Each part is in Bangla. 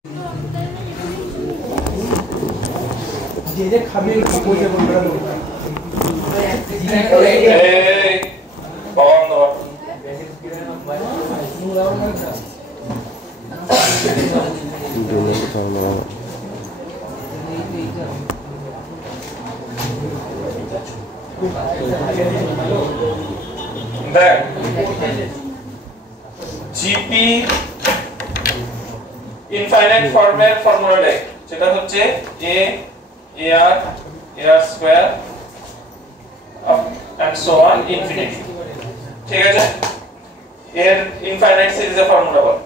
যে যে খাবে বসে বন্ধুরা লোক এই বন্ধ দেখ জিপি ইনফাইনাইট ফর্মের ফর্মুলাটা যেটা হচ্ছে a ar ar square and so on infinity ঠিক আছে এর ইনফাইনাইট সিরিজের formula ball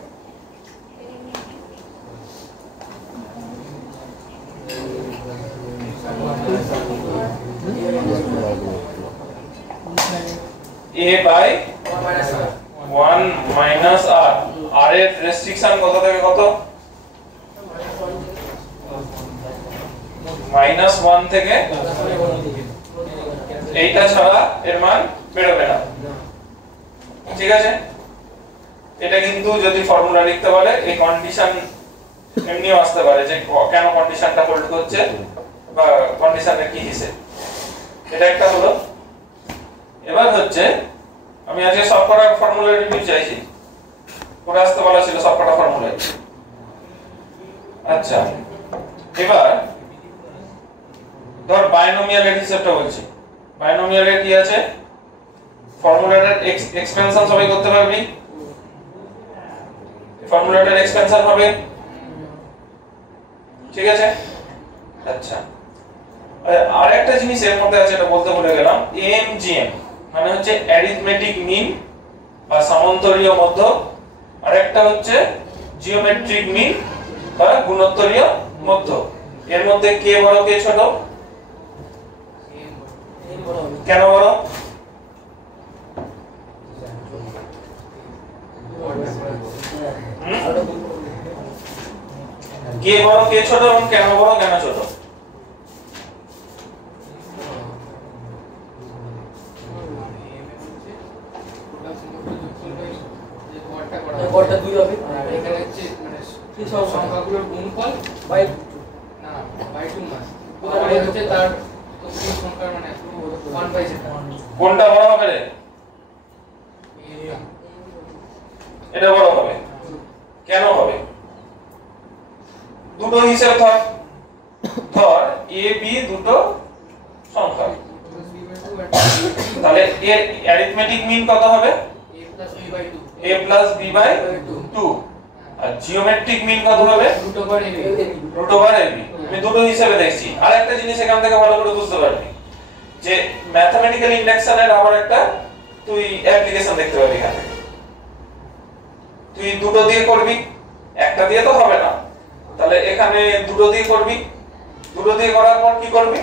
a by 1 minus r r এর রেস্ট্রিকশন কত থেকে কত -1 থেকে এইটা ছাড়া এর মান বেরোবে না ঠিক আছে এটা কিন্তু যদি ফর্মুলা লিখতে বলে এই কন্ডিশন এমনিও আসতে পারে যে কেন কন্ডিশনটা হোল্ড করছে বা কন্ডিশনের কি হিসেব এটা একটা হলো এবার হচ্ছে আমি আজকে সবকটা ফর্মুলা রিভিউ চাইছি পুরো আসতে বলা ছিল সবকটা ফর্মুলা আচ্ছা এবার ধর বাইনোমিয়ালের হিসাবটা বলছি বাইনোমিয়ালের কি আছে ফর্মুলাটার এক্সপেনশন সবাই করতে পারবি ফর্মুলাটার এক্সপেনশন হবে ঠিক আছে আচ্ছা আর একটা জিনিস এর মধ্যে আছে এটা বলতে ভুলে গেলাম এমজিএম মানে হচ্ছে অ্যারিথমেটিক মিন বা সামান্তরীয় মধ্য আর একটা হচ্ছে জিওমেট্রিক মিন বা গুণোত্তরীয় মধ্য এর মধ্যে কে বড় কে ছোট কেন বড় কে বড় কে ছোট এবং কেন বড় কেন ছোট গড়টা 2 হবে এখানে হচ্ছে মানে এই সব সংখ্যাগুলোর গুণফল বাই না বাই 2 না আর হচ্ছে তার তো কোন সংখ্যার মানে 1 বাই 7 কোনটা বড় হবে রে এটা বড় হবে কেন হবে দুটো হিসাব ধর ধর a b দুটো সংখ্যা তাহলে এর অ্যারিথমেটিক মিন কত হবে a plus b by 2 আর জিওমেট্রিক মিন কত হবে √ ওভার ab আমি দুটো হিসাবে দেখছি আর একটা জিনিস এখান থেকে ভালো করে বুঝতে পারবি যে ম্যাথমেটিক্যাল ইন্ডাকশনের আবার একটা তুই অ্যাপ্লিকেশন দেখতে পাবি এখান থেকে তুই দুটো দিয়ে করবি একটা দিয়ে তো হবে না তাহলে এখানে দুটো দিয়ে করবি দুটো দিয়ে করার পর কি করবি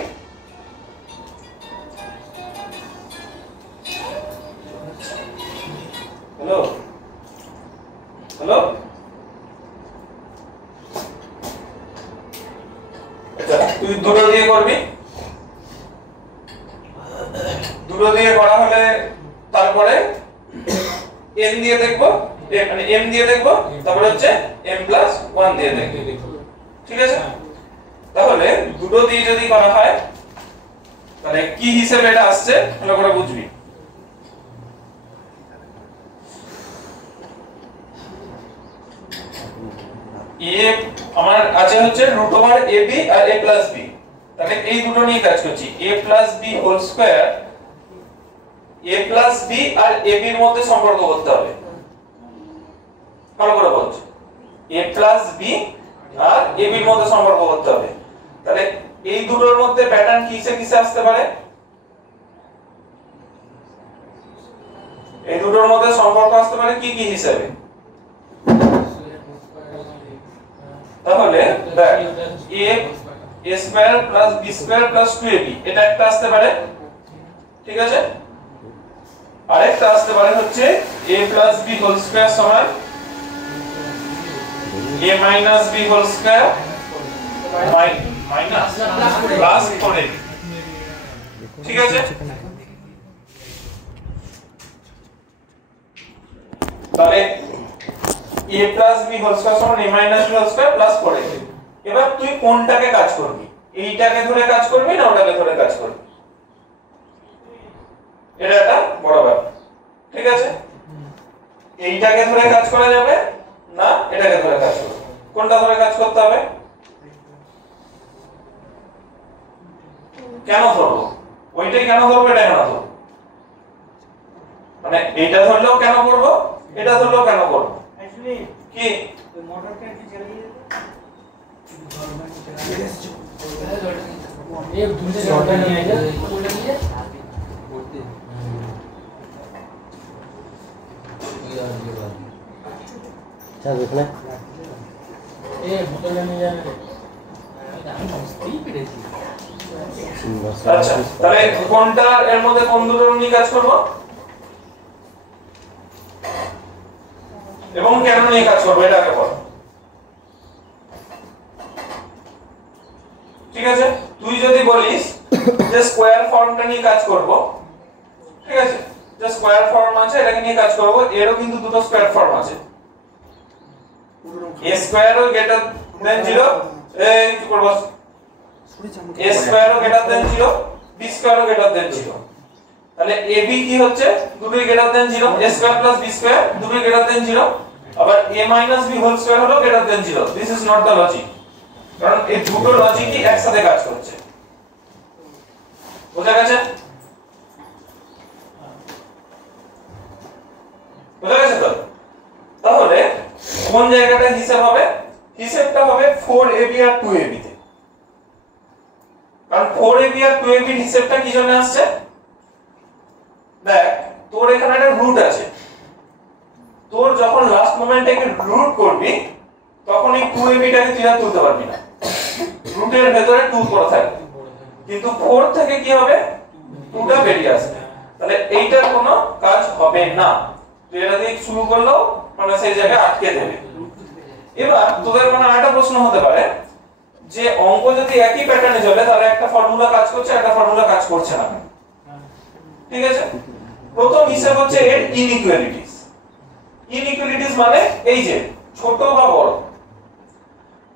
হ্যালো হ্যালো আচ্ছা তুই দুটো দিয়ে করবি দুটো দিয়ে করা হলে তারপরে n দিয়ে দেখবো মানে m দিয়ে দেখবো তারপরে হচ্ছে m + 1 দিয়ে দেখবো ঠিক আছে তাহলে দুটো দিয়ে যদি করা হয় তাহলে কি হিসেবে এটা আসছে ভালো করে বুঝবি a আমার আছে হচ্ছে √ ওভার ab আর a + b তাহলে এই দুটো নিয়ে কাজ করছি a + b whole square a + b আর ab এর মধ্যে সম্পর্ক করতে হবে ভালো করে বলছি a + b আর ab এর মধ্যে সম্পর্ক করতে হবে তাহলে এই দুটোর মধ্যে প্যাটার্ন কিসে কিসে আসতে পারে এই দুটোর মধ্যে সম্পর্ক আসতে পারে কি কি হিসাবে তাহলে দেখ a square + b square + 2ab এটা একটা আসতে পারে ঠিক আছে আরেকটা আসতে পারে হচ্ছে a + b হোল স্কয়ার সমান a - b whole square minus plus 4ab ঠিক আছে তাহলে a plus b whole square সমান a minus b whole square plus 4ab। এবার তুই কোনটাকে কাজ করবি, এইটাকে ধরে কাজ করবি না ওটাকে ধরে কাজ করবি, এটা একটা বড় ব্যাপার। ঠিক আছে, এইটাকে ধরে কাজ করা যাবে না এটাকে ধরে কাজ করবে, কোনটা ধরে কাজ করতে হবে? কেন ধরবো, ওইটাই কেন ধরবো, এটা কেন ধরবো, মানে এইটা ধরলেও কেন করব এটা ধরলেও কেন করব? एक्चुअली কি मोटर का की चली एक दूसरे शॉर्टर नहीं आएगा बोल दिया चल देखना ए बोतल नहीं जाने আমি বুঝতেই পেরেছি। আচ্ছা তাহলে কোনটা এর মধ্যে কোন দুটোর নিয়ে কাজ করব এবং কেন নিয়ে কাজ করব এটা আগে বল। ঠিক আছে, তুই যদি বলিস যে স্কয়ার ফর্মটা নিয়ে কাজ করব, ঠিক আছে, যে স্কয়ার ফর্ম আছে এটাকে নিয়ে কাজ করব, এরও কিন্তু দুটো স্কয়ার ফর্ম আছে, a স্কয়ার ও গ্রেটার দেন 0, এই কি করব, a স্কয়ার ও গ্রেটার দেন 0, b স্কয়ার ও গ্রেটার দেন 0, তাহলে ab কি হচ্ছে দুটোই greater than 0, a square plus b square দুটোই গ্রেটার দেন 0, আবার a minus b whole square হলো greater than 0। This is not the logic, কারণ এই দুটো লজিকই একসাথে কাজ করছে। বুঝা গেছে? বুঝা গেছে তো? তাহলে কোন জায়গাটা হিসাব হবে? হিসাবটা হবে 4ab আর 2ab তে, কারণ 4ab আর 2ab এর হিসাবটা কি জন্য আসছে? দেখ তোর এখানে একটা রুট আছে, তোর যখন লাস্ট মোমেন্টে রুট করবি তখন এই 2ab টাকে তুই আর তুলতে পারবি না, রুটের ভেতরে 2 পড়ে থাকবে, কিন্তু 4 থেকে কি হবে 2টা বেরিয়ে আসবে, তাহলে এইটার কোনো কাজ হবে না, তুই এটা দিয়ে শুরু করলেও মানে সেই জায়গায় আটকে দেবে। এবার তোদের মনে আরেকটা প্রশ্ন হতে পারে যে অঙ্ক যদি একই প্যাটার্নে চলে তাহলে একটা ফর্মুলা কাজ করছে একটা ফর্মুলা কাজ করছে না, ঠিক আছে? প্রথম হিসাব হচ্ছে এর ইনইকুয়ালিটিস। ইনইকুয়ালিটিস মানে এই যে ছোট বা বড়,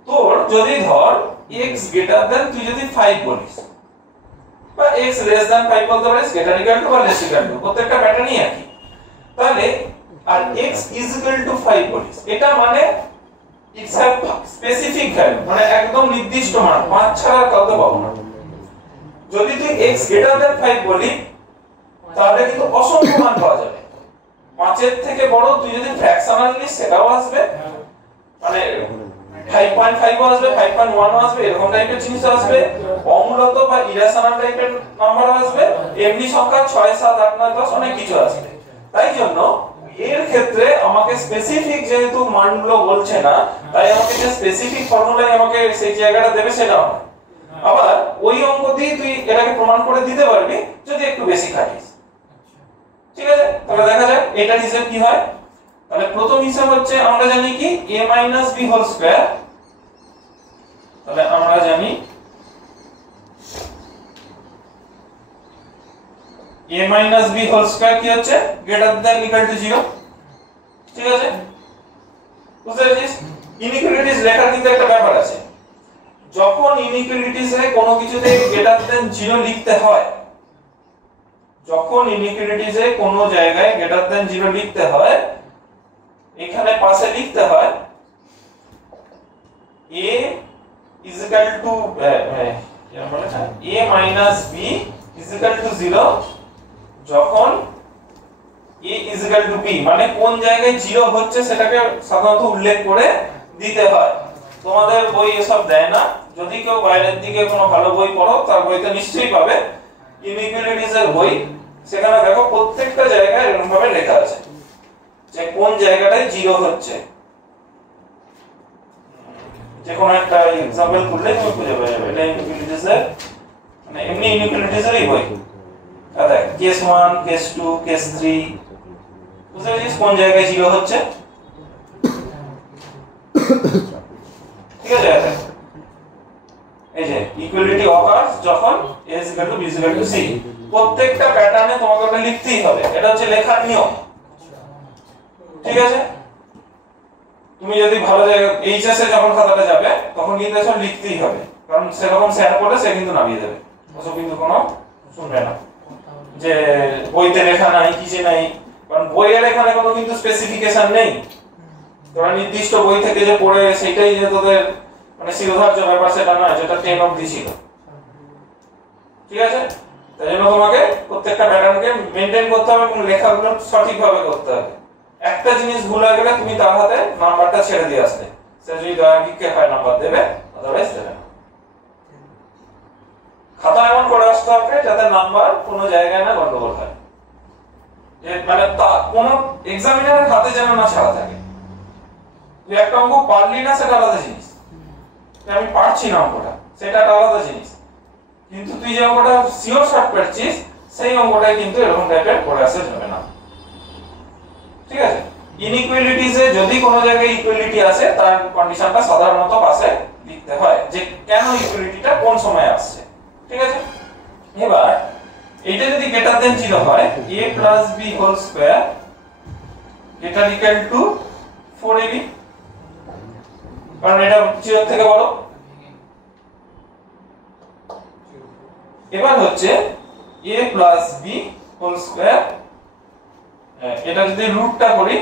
তোর যদি ধর x গ্রেটার দেন তুই যদি 5 বলিস বা x লেস দেন 5 বলতে পারিস, গ্রেটার ইকুয়াল টু বা লেস ইকুয়াল টু, প্রত্যেকটা প্যাটার্নই একই, তাহলে আর x ইজ ইকুয়াল টু 5 বলিস, এটা মানে ইটস আ স্পেসিফিক ভ্যালু, মানে একদম নির্দিষ্ট মান, 5 ছাড়া আর কাউকে পাবো না। যদি তুই x গ্রেটার দেন 5 বলি তাহলে কিন্তু অসংখ্য মান পাওয়া যাবে, 5 এর থেকে বড় তুই যদি ফ্র্যাকশনাল নিস সেটাও আসবে, মানে 5.5 আসবে, 5.1 আসবে, এরকম টাইপের জিনিস আসবে, অমূলত বা ইরেশনাল টাইপের নাম্বার আসবে, এমনি সংখ্যা 6 7 8 9 10 অনেক কিছু আসবে। তাই জন্য এর ক্ষেত্রে আমাকে স্পেসিফিক যেহেতু মানগুলো বলছে না, তাই আমাকে যে স্পেসিফিক ফর্মুলায় আমাকে সেই জায়গাটা দেবে সেটা হবে। আবার ওই অঙ্ক দিয়ে তুই এটাকে প্রমাণ করে দিতে পারবি যদি একটু বেশি খাটিস। ঠিক আছে, তাহলে দেখা যাক এটার হিসাব কি হয়। তাহলে প্রথম হিসাব হচ্ছে আমরা জানি কি a b হোল স্কয়ার, তাহলে আমরা জানি a b হোল স্কয়ার কি হচ্ছে গ্রেটার দ্যান ইকুয়াল টু 0। ঠিক আছে, বুঝতে পেরেছিস? ইনইকুয়ালিটিস লেখার কিন্তু একটা ব্যাপার আছে, যখন ইনইকুয়ালিটিস এ কোনো কিছুতে গ্রেটার দ্যান 0 লিখতে হয়, যখন ইনইকুয়ালিটিস এ কোনো জায়গায় গ্রেটার দ্যান 0 লিখতে হয়, এখানে পাশে লিখতে হয় a is equal to a minus b is equal to 0 যখন a is equal to b, মানে কোন জায়গায় 0 হচ্ছে সেটাকে সাধারণত উল্লেখ করে দিতে হয়। তোমাদের বই এসব দেয় না, যদি কেউ বাইরের দিকে কোনো ভালো বই পড়ো তার বইতে নিশ্চয়ই পাবে ইনইকুয়ালিটিস এর বই, সেখানে দেখো প্রত্যেকটা জায়গায় এরকম ভাবে লেখা আছে যে কোন জায়গাটায় 0 হচ্ছে। যে কোনো একটা एग्जांपल করলে তুমি খুঁজে পাবে, এটা ইনইকুয়ালিটিস এর মানে এমনি ইনইকুয়ালিটিস এরই বই। আচ্ছা, কেস 1 কেস 2 কেস 3 বুঝতে পেরেছিস কোন জায়গায় 0 হচ্ছে? ঠিক আছে, এই যে ইকুয়ালিটি অকার্স যখন a is equal to b is equal to c, প্রত্যেকটা প্যাটার্নে তোমাকে ওটা লিখতেই হবে, এটা হচ্ছে লেখার নিয়ম। ঠিক আছে, তুমি যদি ভালো জায়গা এইচএস এ যখন খাতাটা যাবে তখন কিন্তু এসব লিখতেই হবে, কারণ সেরকম স্যার করে সে কিন্তু নামিয়ে দেবে, ওসব কিন্তু কোনো শুনবে না যে বইতে লেখা নাই কিছু নাই, কারণ বইয়ের এখানে কোনো কিন্তু স্পেসিফিকেশন নেই, তোরা নির্দিষ্ট বই থেকে যে পড়ে সেটাই যে তোদের মানে শিরোধার্য ব্যাপার সেটা নয়, যেটা 10 অবধি ছিল। ঠিক আছে, তাই জন্য তোমাকে প্রত্যেকটা প্যাটার্নকে মেইনটেইন করতে হবে এবং লেখাগুলো সঠিকভাবে করতে হবে। একটা জিনিস ভুল হয়ে গেলে তুমি তার হাতে নাম্বারটা ছেড়ে দিয়ে আসবে, সে যদি দয়াবিককে হয় নাম্বার দেবে, আদারওয়াইজ দেবে না। খাতা এমন করে আসতে হবে যাতে নাম্বার কোনো জায়গায় না গন্ডগোল হয়, যে মানে কোনো এক্সামিনারের হাতে যেন না ছাড়া থাকে। তুই একটা অঙ্ক পারলি না সেটা আলাদা জিনিস, আমি পারছি না অঙ্কটা সেটা আলাদা জিনিস, কিন্তু তুই যে অঙ্কটা সিওর শর্ট পাচ্ছিস সেই অঙ্কটাই কিন্তু এরকম টাইপের করে আসা যাবে না। ঠিক আছে, ইনইকুয়ালিটিজে যদি কোনো জায়গায় ইকুয়ালিটি আসে তার কন্ডিশনটা সাধারণত পাশে লিখতে হয় যে কেন ইকুয়ালিটিটা কোন সময় আসছে। ঠিক আছে, এবার এটা যদি গ্রেটার দেন 0 হয় a + b whole square greater equal to 4ab, কারণ এটা 0 থেকে বড়। এবার হচ্ছে a + b হোল স্কয়ার, এটা যদি রুটটা করি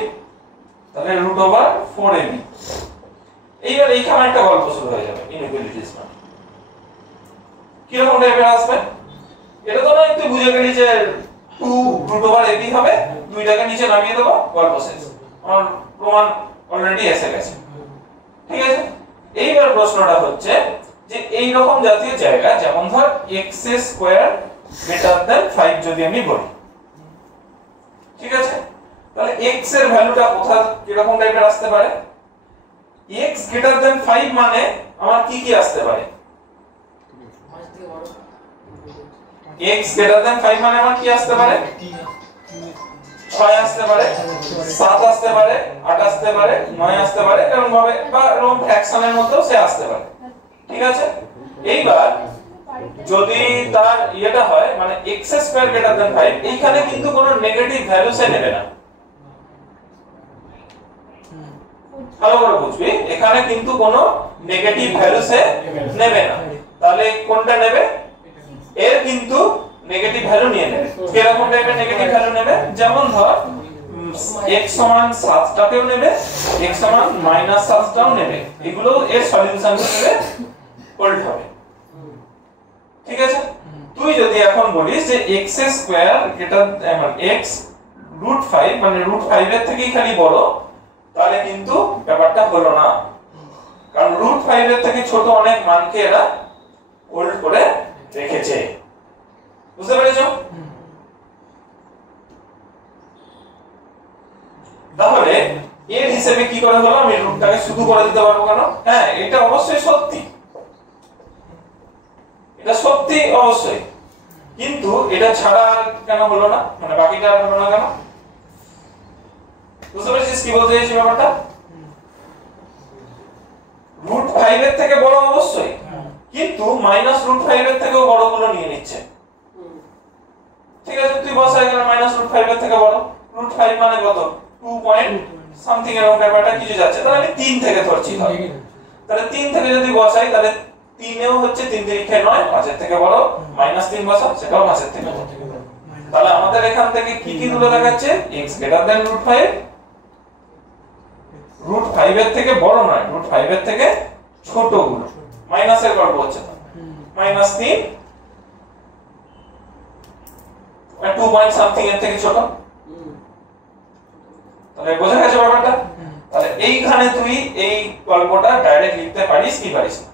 তাহলে √4ab। এইবার এইখানে একটা গল্প শুরু হয়ে যাবে ইনইকুয়ালিটিস মানে কি রকম টাইপের আসবে। এটা তো নয় তুই বুঝে গেলি যে 2√ab হবে, দুইটাকে নিচে নামিয়ে দেবো, গল্প শেষ, আমার প্রমাণ অলরেডি এসে গেছে। ঠিক আছে, এইবার প্রশ্নটা হচ্ছে যে এই রকম জাতীয় জায়গা, যেমন ধর x² > 5 যদি আমি বলি, ঠিক আছে, তাহলে x এর ভ্যালুটা কোথা কি রকম টাইপের আসতে পারে? x > 5 মানে আমার কি কি আসতে পারে? x > 5 মানে আমার কি আসতে পারে? 6 আসতে পারে, 7 আসতে পারে, 8 আসতে পারে, 9 আসতে পারে, এরকম ভাবে বা এরকম ফ্র্যাকশনের মধ্যেও সে আসতে পারে। ঠিক আছে, এইবার যদি তার ইয়েটা হয় মানে x² > 5, এইখানে কিন্তু কোনো নেগেটিভ ভ্যালু সে নেবে না। ভালো করে বুঝবি, এখানে কিন্তু কোনো নেগেটিভ ভ্যালু সে নেবে না। তাহলে কোনটা নেবে? এর কিন্তু নেগেটিভ ভ্যালু নিয়ে নেবে। কিরকম টাইপের নেগেটিভ ভ্যালু নেবে? যেমন ধর x = 7 টাকেও নেবে, x = -7 টাও নেবে, এগুলো এর সলিউশন হিসেবে হোল্ড হবে। ঠিক আছে, তুই যদি এখন বলিস যে x² x √5 মানে √5 এর থেকেই খালি বড়, তাহলে কিন্তু ব্যাপারটা হলো না, কারণ √5 এর থেকে ছোট অনেক মানকে এরা হোল্ড করে রেখেছে। বুঝতে পেরেছো? তাহলে এর হিসেবে কি করে হলো? আমি রুটটাকে শুধু করে দিতে পারবো কেন? হ্যাঁ, এটা অবশ্যই সত্যি, এটা সত্যি অবশ্যই, কিন্তু এটা ছাড়া আর কেন হলো না, মানে বাকিটা আর হলো না কেন? বুঝতে পেরেছিস কি বলতে চাইছি ব্যাপারটা? √5 এর থেকে বড় অবশ্যই, কিন্তু -√5 এর থেকেও বড় গুলো নিয়ে নিচ্ছে। ঠিক আছে, তুই বসা এখানে -√5 এর থেকে বড়, √5 মানে কত? 2 পয়েন্ট সামথিং এরকম ব্যাপারটা কিছু যাচ্ছে, তাহলে আমি 3 থেকে ধরছি। তাহলে 3 থেকে যদি বসাই তাহলে 3 এও হচ্ছে 3 × 9, 5 এর থেকে বড়, -3 বসা, সেটাও 5 এর থেকে বড়। তাহলে আমাদের এখান থেকে কি কি দূরে দেখাচ্ছে? x > √5, √5 এর থেকে বড় নয়, √5 এর থেকে ছোট গুলো, মাইনাসের গল্প হচ্ছে না, -3 2 পয়েন্ট সামথিং এর থেকে ছোট। তাহলে বোঝা গেছে ব্যাপারটা? তাহলে এইখানে তুই এই গল্পটা ডাইরেক্ট লিখতে পারিস কি পারিস না?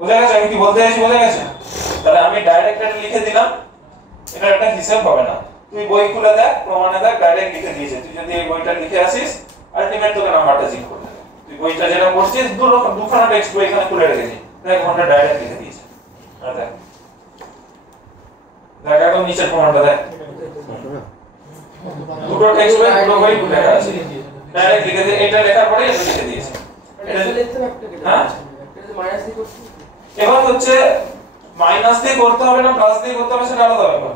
বোঝা গেছে আমি কি বলতে চাইছি? বোঝা গেছে? তাহলে আমি ডাইরেক্ট এটা লিখে দিলাম, এটা একটা হিসাব হবে না। তুই বই খুলে দেখ, প্রমাণে দেখ, ডাইরেক্ট লিখে দিয়েছে। তুই যদি এই বইটা লিখে আসিস, আলটিমেট তোকে নাম্বারটা জিজ্ঞেস করবে। তুই বইটা যেটা পড়ছিস, দুখানা টেক্সট বই এখানে খুলে রেখেছি, দেখ ঘন্টা ডাইরেক্ট লিখে দিয়েছে। দেখ দেখ একদম নিচের প্রমাণটা দেখ, দুটো টেক্সট বই দুটো বই খুলে আছে, ডাইরেক্ট লিখে দিয়ে এটা লেখার পরে এটা লিখে দিয়েছে। হ্যাঁ, এবার হচ্ছে মাইনাস দিয়ে করতে হবে না প্লাস দিয়ে করতে হবে সেটা আলাদা ব্যাপার,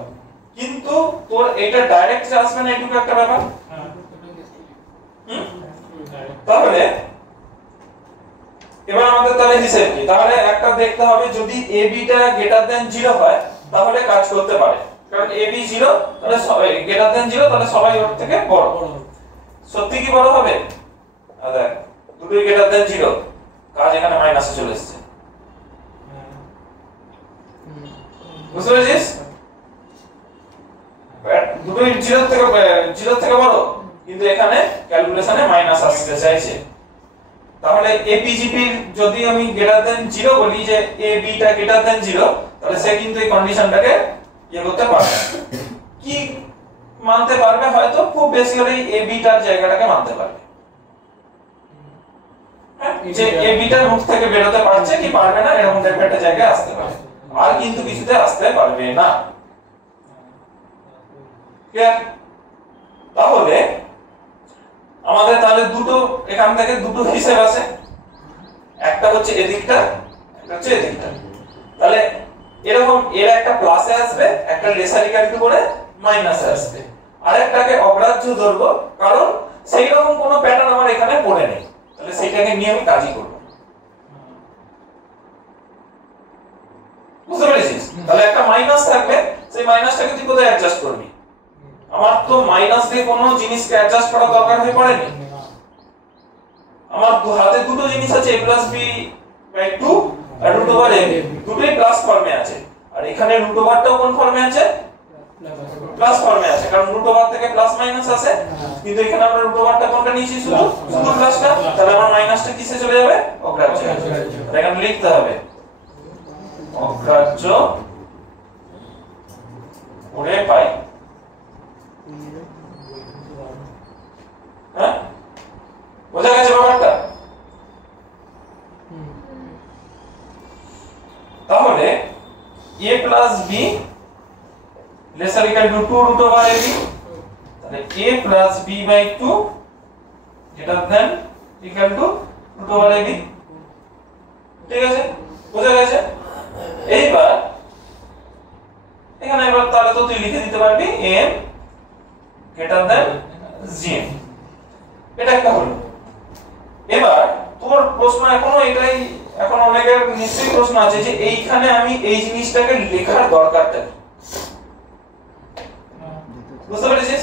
কিন্তু তোর এটা ডাইরেক্ট আসবে না, এটুকু একটা ব্যাপার। তাহলে এবার আমাদের তাহলে হিসেব কি, তাহলে একটা দেখতে হবে যদি ab টা গ্রেটার দেন 0 হয় তাহলে কাজ করতে পারে, কারণ ab 0 তাহলে সবাই গ্রেটার দেন 0, তাহলে সবাই ওর থেকে বড়। সত্যি কি বড় হবে? দেখ দুটোই গ্রেটার দেন 0, কাজ এখানে মাইনাসে চলে এসেছে, বুঝতে পেরেছিস? দুটোই 0 থেকে বড়, কিন্তু এখানে ক্যালকুলেশনে মাইনাস আসতে চাইছে। তাহলে APGP যদি আমি গ্রেটার দেন 0 বলি, যে AB টা গ্রেটার দেন 0, তাহলে সে কিন্তু এই কন্ডিশনটাকে ইয়ে করতে পারবে। কি মানতে পারবে? হয়তো খুব বেশি হলে AB টার জায়গাটাকে মানতে পারবে, যে AB টা রুট থেকে বের হতে পারছে কি পারবে না, এরকম টাইপের একটা জায়গায় আসতে পারে, আর কিন্তু কিছুতে আসতে পারবে না। তাহলে আমাদের তাহলে দুটো এখান থেকে দুটো হিসাব আছে, একটা হচ্ছে এদিকটা, একটা হচ্ছে এদিকটা। তাহলে এরকম এর একটা প্লাসে আসবে, একটা লেসার ইকুয়াল টু করে মাইনাসে আসবে, আরেকটাকে অগ্রাহ্য ধরবো কারণ সেই রকম কোনো প্যাটার্ন আমার এখানে পড়ে নেই, তাহলে সেটাকে নিয়ে আমি কাজই করব। বুঝতে পেরেছিস? তাহলে একটা মাইনাস থাকবে, সেই মাইনাসটাকে তুই কোথায় অ্যাডজাস্ট করবি? আমার তো মাইনাস দিয়ে কোনো জিনিসকে অ্যাডজাস্ট করার দরকার হয়ে পড়েনি। আমার হাতে দুটো জিনিস আছে, a+b/2 আর √a, দুটোই প্লাস ফর্মে আছে, আর এখানে √টাও কোন ফর্মে আছে? প্লাস ফর্মে আছে, কারণ √থেকে প্লাস মাইনাস আসে, কিন্তু এখানে আমরা √টা কোনটা নিয়েছি? শুধু প্লাসটা, তাহলে আমার মাইনাসটা কিসে চলে যাবে? অগ্রাহ্য। এখানে লিখতে হবে অগ্রাহ্য করে পাই। হ্যাঁ, বোঝা গেছে ব্যাপারটা? তাহলে a+b lesser equal to 2√ab, তাহলে a+b/2 greater than equal to √ab। ঠিক আছে, বোঝা গেছে? এইবার এখানে এবার তাহলে তো তুই লিখে দিতে পারবি m greater than gm, এটা একটা হলো। এবার তোর প্রশ্ন এখনো এটাই, এখন অনেকের নিশ্চয়ই প্রশ্ন আছে যে এইখানে আমি এই জিনিসটাকে লেখার দরকারটা কি? বুঝতে পেরেছিস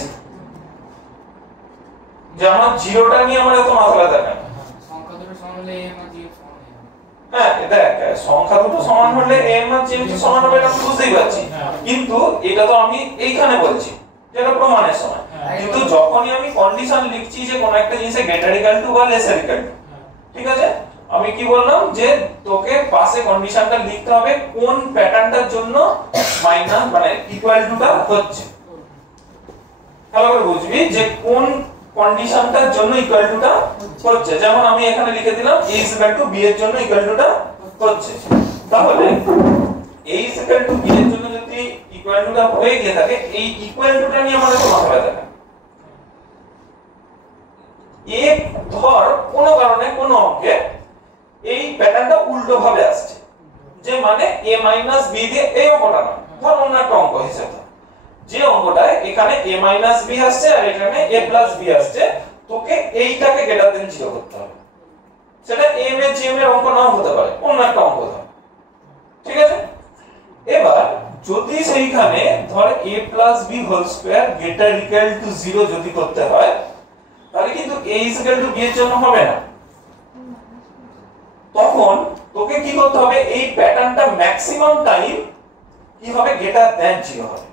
যে আমার জিরোটা নিয়ে আমার এত মাথা ব্যথা কেন? সংখ্যা দুটো সমান হলে m আর gm সমান হবে। হ্যাঁ, দেখ সংখ্যা দুটো সমান হলে m আর gm সমান হবে, এটা বুঝতেই পারছি, কিন্তু এটা তো আমি এইখানে বলছি যেটা প্রমাণের সময়। কিন্তু যখনই আমি কন্ডিশন লিখছি যে কোন একটা জিনিসে গ্রেটার ইকুয়াল টু বা লেসার ইকুয়াল টু, ঠিক আছে, আমি কি বললাম যে তোকে পাশে কন্ডিশনটা লিখতে হবে কোন প্যাটার্নটার জন্য মাইনাস মানে ইকুয়াল টুটা হচ্ছে। ভালো করে বুঝবি যে কোন কন্ডিশনটার জন্য ইকুয়াল টুটা হচ্ছে। যেমন আমি এখানে লিখে দিলাম a = b এর জন্য ইকুয়াল টুটা হচ্ছে। তাহলে a = b এর জন্য যদি ইকুয়াল টুটা হয়ে গিয়ে থাকে, এই ইকুয়াল টুটা নিয়ে আমাদের কোনো মাথা ব্যথা নেই। এ ধর কোনো কারণে কোনো অঙ্কে এই প্যাটার্নটা উল্টো ভাবে আসছে, যে মানে a - b দিয়ে এই অঙ্কটা না, ধর অন্য একটা অঙ্ক হিসেবে যে অঙ্কটায় এখানে a - b আসছে আর এখানে a+b আসছে, তোকে এইটাকে গ্রেটার দেন 0 করতে হবে। সেটা m এর gm এর অঙ্ক নাও হতে পারে, অন্য একটা অঙ্ক ধর, ঠিক আছে? এবার যদি সেইখানে ধর a+b² গ্রেটার ইকুয়াল টু 0 যদি করতে হয়, তাহলে কিন্তু a = b এর জন্য হবে না। তখন তোকে কি করতে হবে? এই প্যাটার্নটা ম্যাক্সিমাম টাইম কি হবে? গ্রেটার দেন 0 হবে।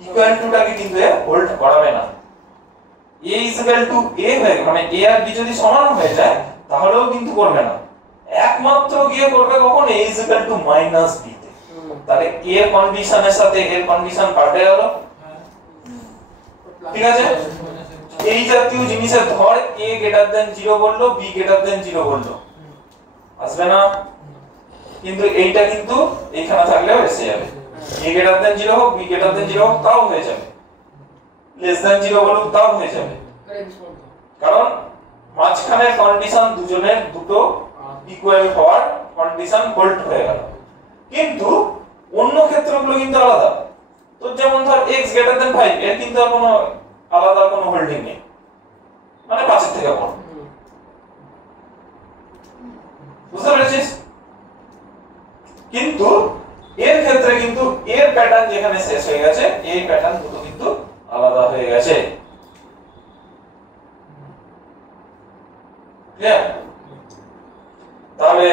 ইকুয়াল টুটাকে কিন্তু হোল্ড করাবে না। a = a হয়ে মানে a আর b যদি সমান হয়ে যায় তাহলেও কিন্তু করবে না, একমাত্র গিয়ে করবে কখন? a = -b তে। তাহলে a এর কন্ডিশনের সাথে এর কন্ডিশন পাল্টে গেল, ঠিক আছে? এই জাতীয় জিনিসে ধর a > 0 বললো, b > 0 বললো, আসবে না। কিন্তু এইটা কিন্তু এইখানে থাকলেও এসে যাবে, a > 0 হোক, b > 0 হোক, তাও হয়ে যাবে, <0 বলুক তাও হয়ে যাবে, কারণ মাঝখানের কন্ডিশন দুজনের দুটো ইকুয়াল হওয়ার কন্ডিশন হোল্ড হয়ে গেল। কিন্তু অন্য ক্ষেত্রগুলো কিন্তু আলাদা। তো যেমন ধর x গ্রেটার দেন 5 এর কিন্তু আর কোনো আলাদা কোনো হোল্ডিং নেই, মানে 5 এর থেকে বড়। বুঝতে পেরেছিস? কিন্তু এর ক্ষেত্রে কিন্তু এর প্যাটার্ন যেখানে শেষ হয়ে গেছে, এই প্যাটার্ন দুটো কিন্তু আলাদা হয়ে গেছে। ক্লিয়ার? তাহলে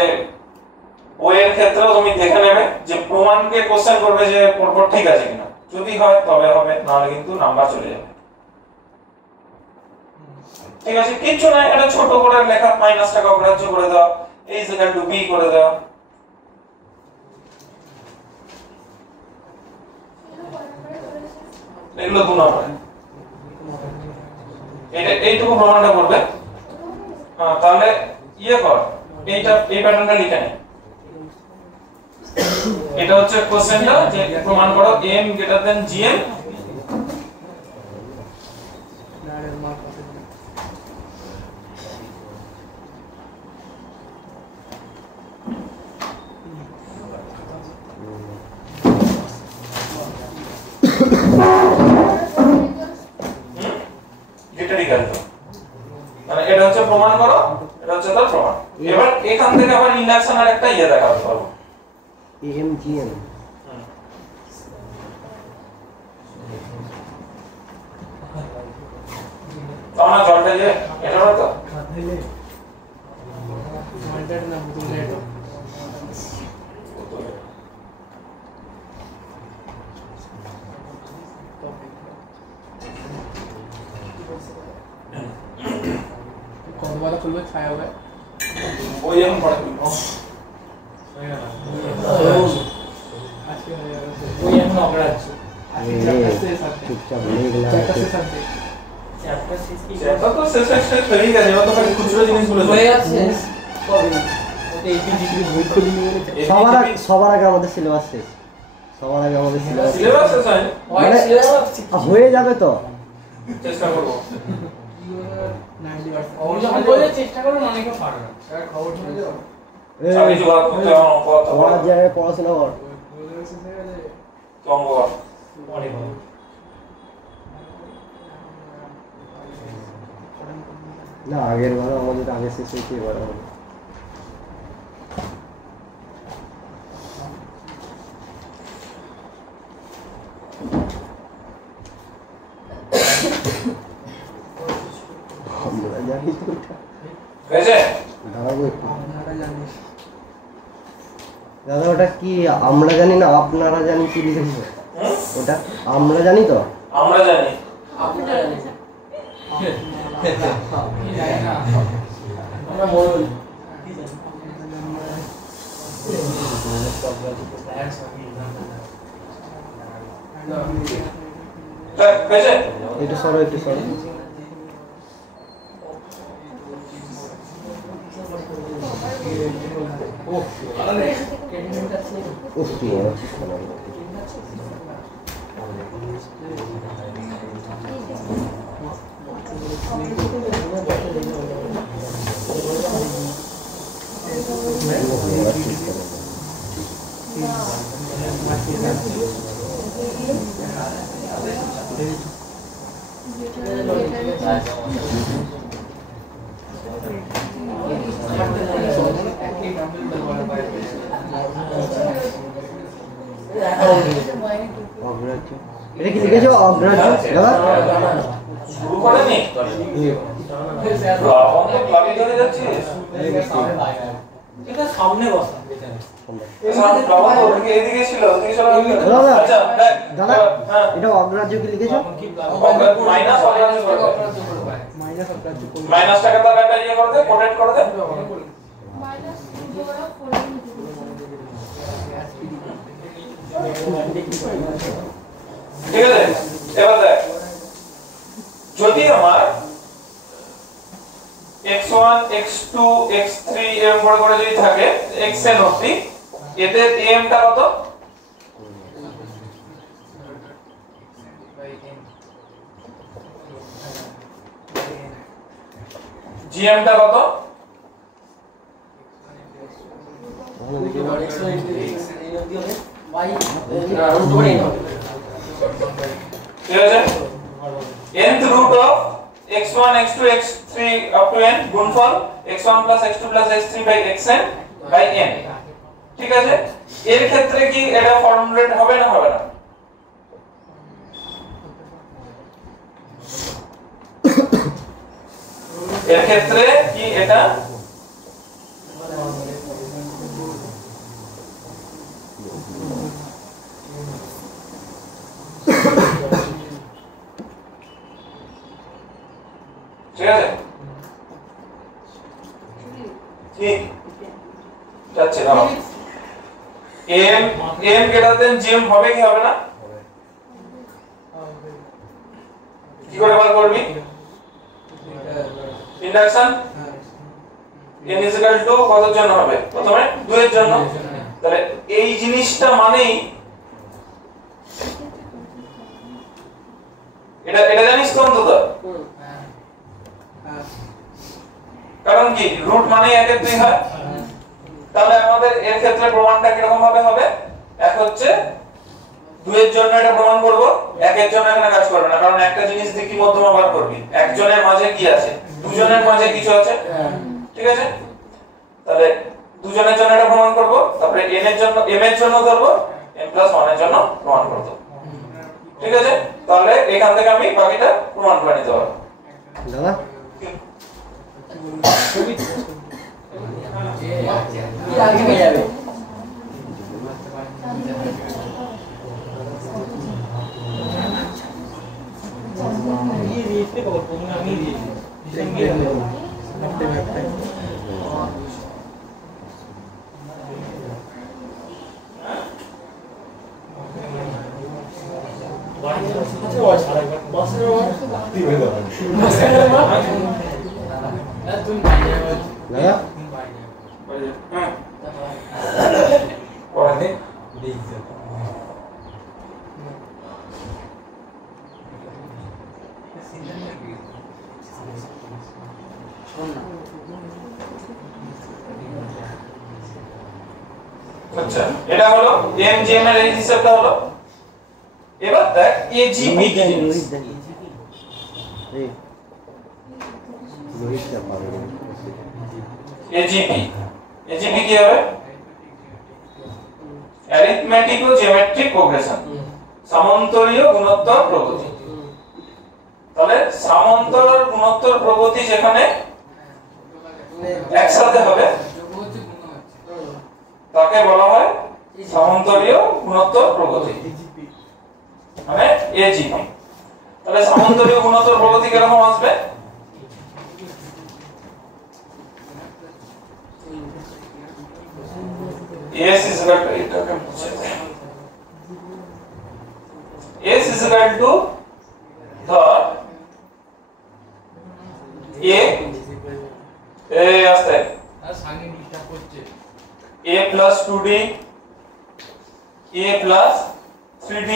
ও এর ক্ষেত্রেও তুমি দেখে নেবে যে প্রমাণকে কোশ্চেন করবে যে পরপর ঠিক আছে কিনা, যদি হয় তবে হবে, নাহলে কিন্তু নাম্বার চলে যাবে। ঠিক আছে, কিচ্ছু নাই, এটা ছোট করে লেখা, মাইনাস টাকা অগ্রাহ্য করে দাও, a is equal to b করে দাও। এগুলো 2 নম্বরে, এটা এইটুকু প্রমাণটা করবে। হ্যাঁ, তাহলে ইয়ে কর, এইটা এই প্যাটার্নটা লিখে নে। এটা হচ্ছে কোশ্চেনটা যে প্রমাণ করো m গ্রেটার দ্যান gm। মানে এটা হচ্ছে প্রমাণ করো, এটা হচ্ছে তার প্রমাণ। এবার এখান থেকে আবার ইন্ডাকশন আর একটা ইয়ে দেখাতে পারবো, AMGM। তোমরা জলটা যে এটা বলতো মাইন্ডেড না বুঝলে তো কতবার খুলবে ছায়া হবে ওই এখন পড়া খুলবো আজকে ওই এখন অগ্রাহ্য চুপচাপ লেখলা চ্যাপ্টার তো শেষ হয়ে গেছে, এবার তো খালি খুচরো জিনিসগুলো হয়ে যাচ্ছে কবে ওটা এপিজিডি বই খুলে নিয়ে সবার আগে আমাদের সিলেবাস শেষ, সবার আগে আমাদের সিলেবাস শেষ হয় মানে হয়ে যাবে তো, চেষ্টা করব। 90% ওই যখন বলে চেষ্টা করো অনেক কেউ পারে না স্যার খবর শুনে যাও আমি জোগাড় করতে আমার অঙ্ক করতে ওরা যায় পড়াশোনা কর অঙ্ক কর অনেক ভালো। না আগের বার আমাদের আগে শেষ হয়েছে, এবার আমাদের আমরা জানি তো ওটা হয়েছে দাঁড়াবো একটু দাদা, ওটা কি আমরা জানি না আপনারা জানি কি লিখেছে ওটা? আমরা জানি তো, আমরা জানি আপনি জানেন জানি না আমরা মরুন হয়েছে একটু সরো একটু সরো। উফ কি বড় শোনা অগ্রাহ্য, এটা কি লিখেছো অগ্রাহ্য দাদা? শুরু করেনি রাবণ তো ক্লাবে ধরে যাচ্ছিস, এটা সামনে বসা রাবণ তো ওদিকে এদিকে ছিল, ওদিকে চলে দাদা আচ্ছা দেখ দাদা হ্যাঁ এটা অগ্রাহ্য কি লিখেছো? মাইনাস অগ্রাহ্য করবে, মাইনাস অগ্রাহ্য করবে মাইনাস টাকা তার একটা ইয়ে করে দে, কোটেট করে দে। ঠিক আছে, এবার দেখ যদি আমার x1 x2 x3 এরকম করে যদি থাকে xn অবধি, এতে am টা কত? gm টা কত? ঠিক আছে nth root of x1 x2 x3 up to n গুণফল x1 x2 x3 xn by n ঠিক আছে এর ক্ষেত্রে কি এটা ফর্মুলেট হবে না হবে না এর ক্ষেত্রে কি এটা ঠিক আছে ঠিক যাচ্ছে না m m greater than gm হবে কি হবে না কি করে বার করবি ইন্ডাকশন n কতর জন্য হবে প্রথমে 2 এর জন্য তাহলে এই জিনিসটা মানেই এটা জানিস তো অন্তত কারণ কি রুট মানে 1 এর 2 হয় তাহলে আমাদের এর ক্ষেত্রে প্রমাণটা কি রকম ভাবে হবে এক হচ্ছে 2 এর জন্য এটা প্রমাণ করব 1 এর জন্য এখানে কাজ করবে না কারণ একটা জিনিস দিয়ে কি মধ্যমা বার করবি একজনের মাঝে কি আছে দুজনের মাঝে কিছু আছে ঠিক আছে তাহলে দুজনের জন্য এটা প্রমাণ করব তারপরে n এর জন্য m এর জন্য করব n + 1 এর জন্য প্রমাণ করব ঠিক আছে তাহলে এখান থেকে আমি বাকিটা প্রমাণ করে নিতে পারবো দাদা আগে হয়ে যাবে আচ্ছা এটা হলো mgm এর এই হিসাবটা হলো এবার দেখ agp কি জিনিস agp কি হবে অ্যারিথমেটিক ও জিওমেট্রিক প্রোগ্রেশন সামান্তরীয় গুণোত্তর প্রগতি তাহলে সামান্তর গুণোত্তর প্রগতি যেখানে একসাথে হবে তাকে বলা হয় সামান্তরীয় গুণোত্তর প্রগতি মানে AGP তাহলে সামান্তরীয় গুণোত্তর প্রগতি কিরকম আসবে S is equal to এটাকে মুছে দাও S is equal to ধর A আসছে আর সামনে ডিস্টার্ব করছে a plus 2d a plus 3d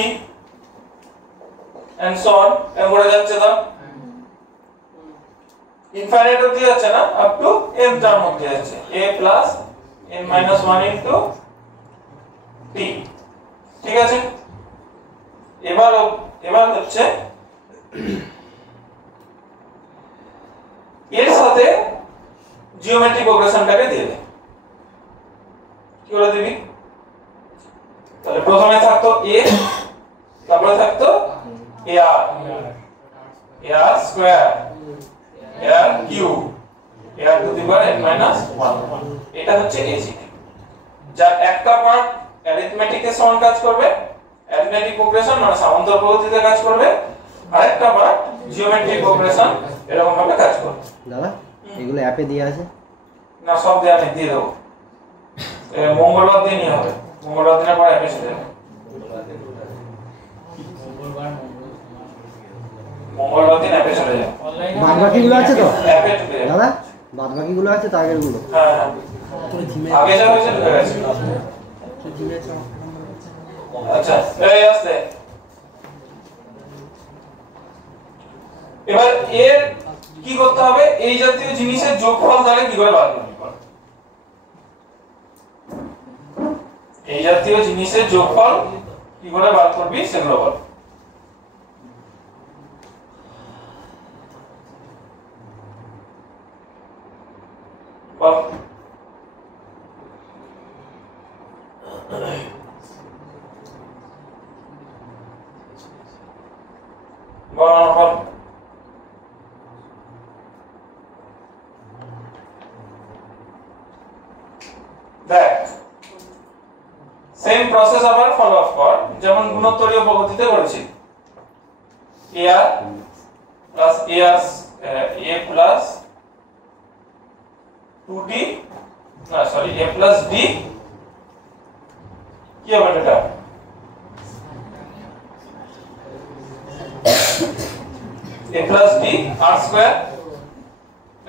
and so on এমন যাচ্ছে তো ইনফাইনাইট অবধি যাচ্ছে না আপ টু n টার্ম অবধি যাচ্ছে a plus n minus 1 into t ঠিক আছে এবার হচ্ছে এর সাথে জিওমেট্রিক প্রোগ্রেশনটাকে দিয়ে দে কি করে দিবি তাহলে প্রথমে থাকতো a তারপরে থাকতো ar square ar cube ar two the power n minus 1 এটা হচ্ছে AGP যার একটা পার্ট অ্যারিথমেটিকের সমান কাজ করবে অ্যারিথমেটিক প্রোগ্রেশন মানে সামান্তর প্রগতিতে কাজ করবে আরেকটা পার্ট জিওমেট্রিক প্রোগ্রেশন এরকম ভাবে কাজ করবে দাদা এগুলো অ্যাপে দেয়া আছে না সব দেয়া আমি দিয়ে দেবো মঙ্গলবার দিনই হবে মঙ্গলবার দিনের পর অ্যাপে চলে যাবে মঙ্গলবার দিন অ্যাপে চলে যাবে বাদবাকিগুলো আছে তো অ্যাপে চলে যাবে দাদা বাদবাকিগুলো আছে তো আগেরগুলো হ্যাঁ আগে যা হয়েছে ঢুকে গেছে আচ্ছা এই আসছে এবার এর কি করতে হবে এই জাতীয় জিনিসের যোগফল তাহলে কি করে বার করবি এই জাতীয় জিনিসের যোগফল কি করে বার করবি সেগুলো বল বল বল দেখ সেম প্রসেস আবার ফলো আপ কর, যেমন গুণোত্তরীয় পদ্ধতিতে করেছি। ar plus a plus 2d না সরি a প্লাস d কি হবে এটা a plus d r square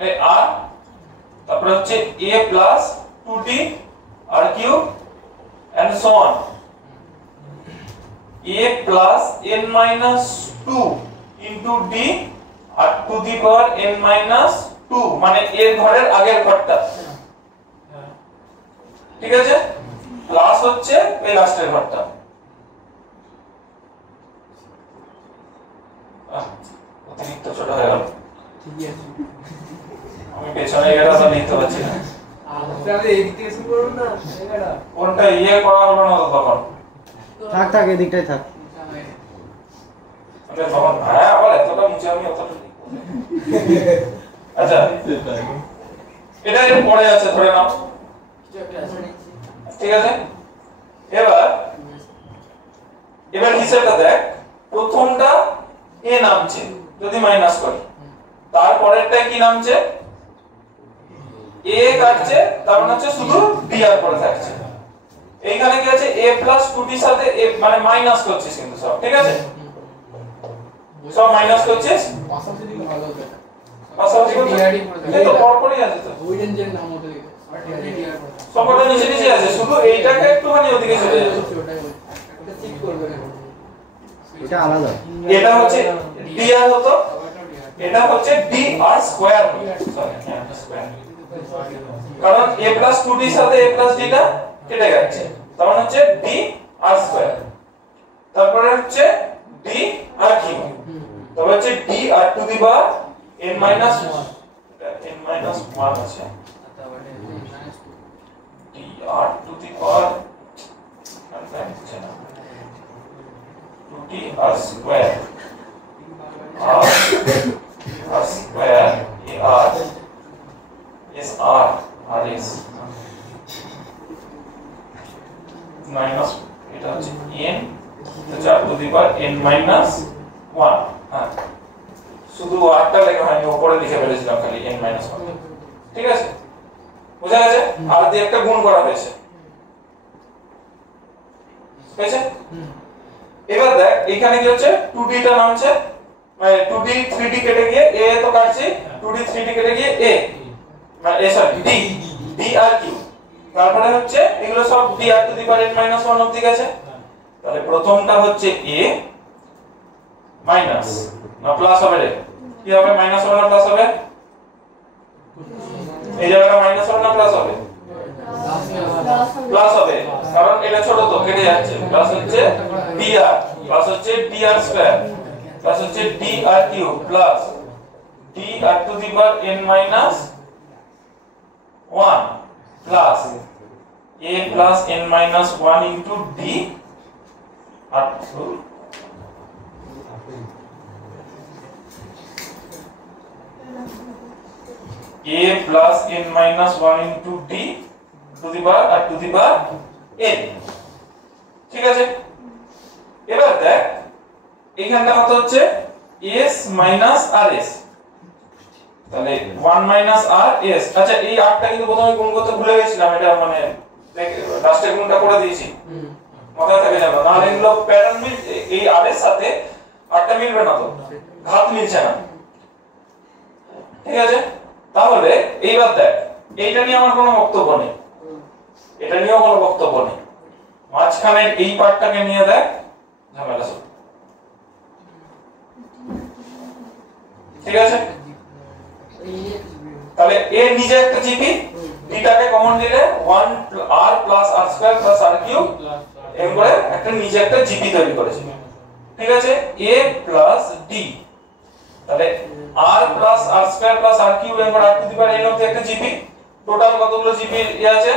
এই r তারপর হচ্ছে a plus 2d r cube and so on a plus n minus 2 into d আর to the power n minus 2 মানে এর ঘরের আগের ঘরটা, ঠিক আছে, প্লাস হচ্ছে এই লাস্টের ঘরটা। অতিরিক্ত ছোট হয়ে গেল, ঠিকই আছে। আমি পেছনে গেলে তো লিখতে পারছি না। আপনি এই দিকে শুরু করুন না, এখানে কোনটা করা হলো না তো তখন থাক থাক এদিকটাই থাক। আচ্ছা তখন হ্যাঁ আবার এতটা নিচে আমি অতটা লিখবো। আচ্ছা এটা এর পরে আছে ধরে নাও, ঠিক আছে। এবার হিসাবটা দেখ, প্রথমটা a নামছে যদি মাইনাস করি, তারপরেরটা কি নামছে a কাটছে, তার মানে হচ্ছে শুধু dr পড়ে থাকছে। এইখানে কি আছে a প্লাস 2d সাথে a মানে মাইনাস করছিস কিন্তু সব, ঠিক আছে, সব মাইনাস করছিস পাশাপাশি দিলে ভালো হবে। পাশাপাশি এই তো পরপরই আছে তো, ওই রেঞ্জের নাম হতে দিতে সবকটা নিচে নিচে আছে, শুধু এইটাকে একটুখানি ওদিকে চলে যাচ্ছে। ওটাই ওটা ঠিক করবে না, এটা আলাদা। এটা হচ্ছে dr হতো, এটা হচ্ছে dr স্কয়ার, সরি স্কয়ার, কারণ a প্লাস 2d সাথে a প্লাস d টা কেটে যাচ্ছে, তার মানে হচ্ছে dr স্কয়ার, তারপরে হচ্ছে dr কিউব, তবে হচ্ছে dr to the power n minus 1 আছে, dr to the power 2dr square r square ar is r is minus এটা হচ্ছে n তো 4 two the power n minus 1। হ্যাঁ শুধু r টা লেখা হয়নি, উপরে লিখে ফেলেছিলাম খালি n মাইনাস 1, ঠিক আছে, বুঝা গেছে। আর দিয়ে একটা গুণ করা হয়েছে, হয়েছে। এবার দেখ এখানে কি হচ্ছে 2d টা নামছে, মানে 2d 3d কেটে গিয়ে a তো কাটছি, 2d 3d কেটে গিয়ে a মানে সরি d dr কিউব, তারপরে হচ্ছে এগুলো সব dr to the power n minus 1 অবধি গেছে। তাহলে প্রথমটা হচ্ছে a মাইনাস না প্লাস হবে রে, কি হবে মাইনাস হবে না প্লাস হবে, এই জায়গাটা মাইনাস হবে না প্লাস হবে, প্লাস হবে কারণ এটা ছোট তো কেটে যাচ্ছে, প্লাস হচ্ছে dr প্লাস হচ্ছে dr স্কয়ার প্লাস হচ্ছে dr cube plus dr to the power n minus 1 প্লাস a plus n minus 1 into d আর a plus n minus 1 into d to the power আর to the power n, ঠিক আছে। এবার দেখ এখানটা কত হচ্ছে s minus rs, তাহলে 1 minus rs। আচ্ছা এই r টা কিন্তু প্রথমে গুণ করতে ভুলে গেছিলাম, এটা মানে লাস্টে গুণটা করে দিয়েছি, মাথায় থাকে জানো, নাহলে এগুলো প্যাটার্ন মিল, এই r এর সাথে r টা মিলবে না, তো ঘাত মিলছে না, ঠিক আছে। তাহলে এইবার দেখ এইটা নিয়ে আমার কোনো বক্তব্য নেই, এটা নিয়েও কোনো বক্তব্য নেই, মাঝখানের এই পার্টটাকে নিয়ে দেখ ঝামেলা সব, ঠিক আছে। তাহলে এ নিজে একটা জিপি, ডিটাকে কমন দিলে 1 r plus r square plus r cube এর করে একটা নিজে একটা জিপি তৈরি করেছে, ঠিক আছে, a প্লাস d, তাহলে r plus r square plus r cube এর করে r to the power n অবধি একটা জিপি, টোটাল কতগুলো জিপি আছে,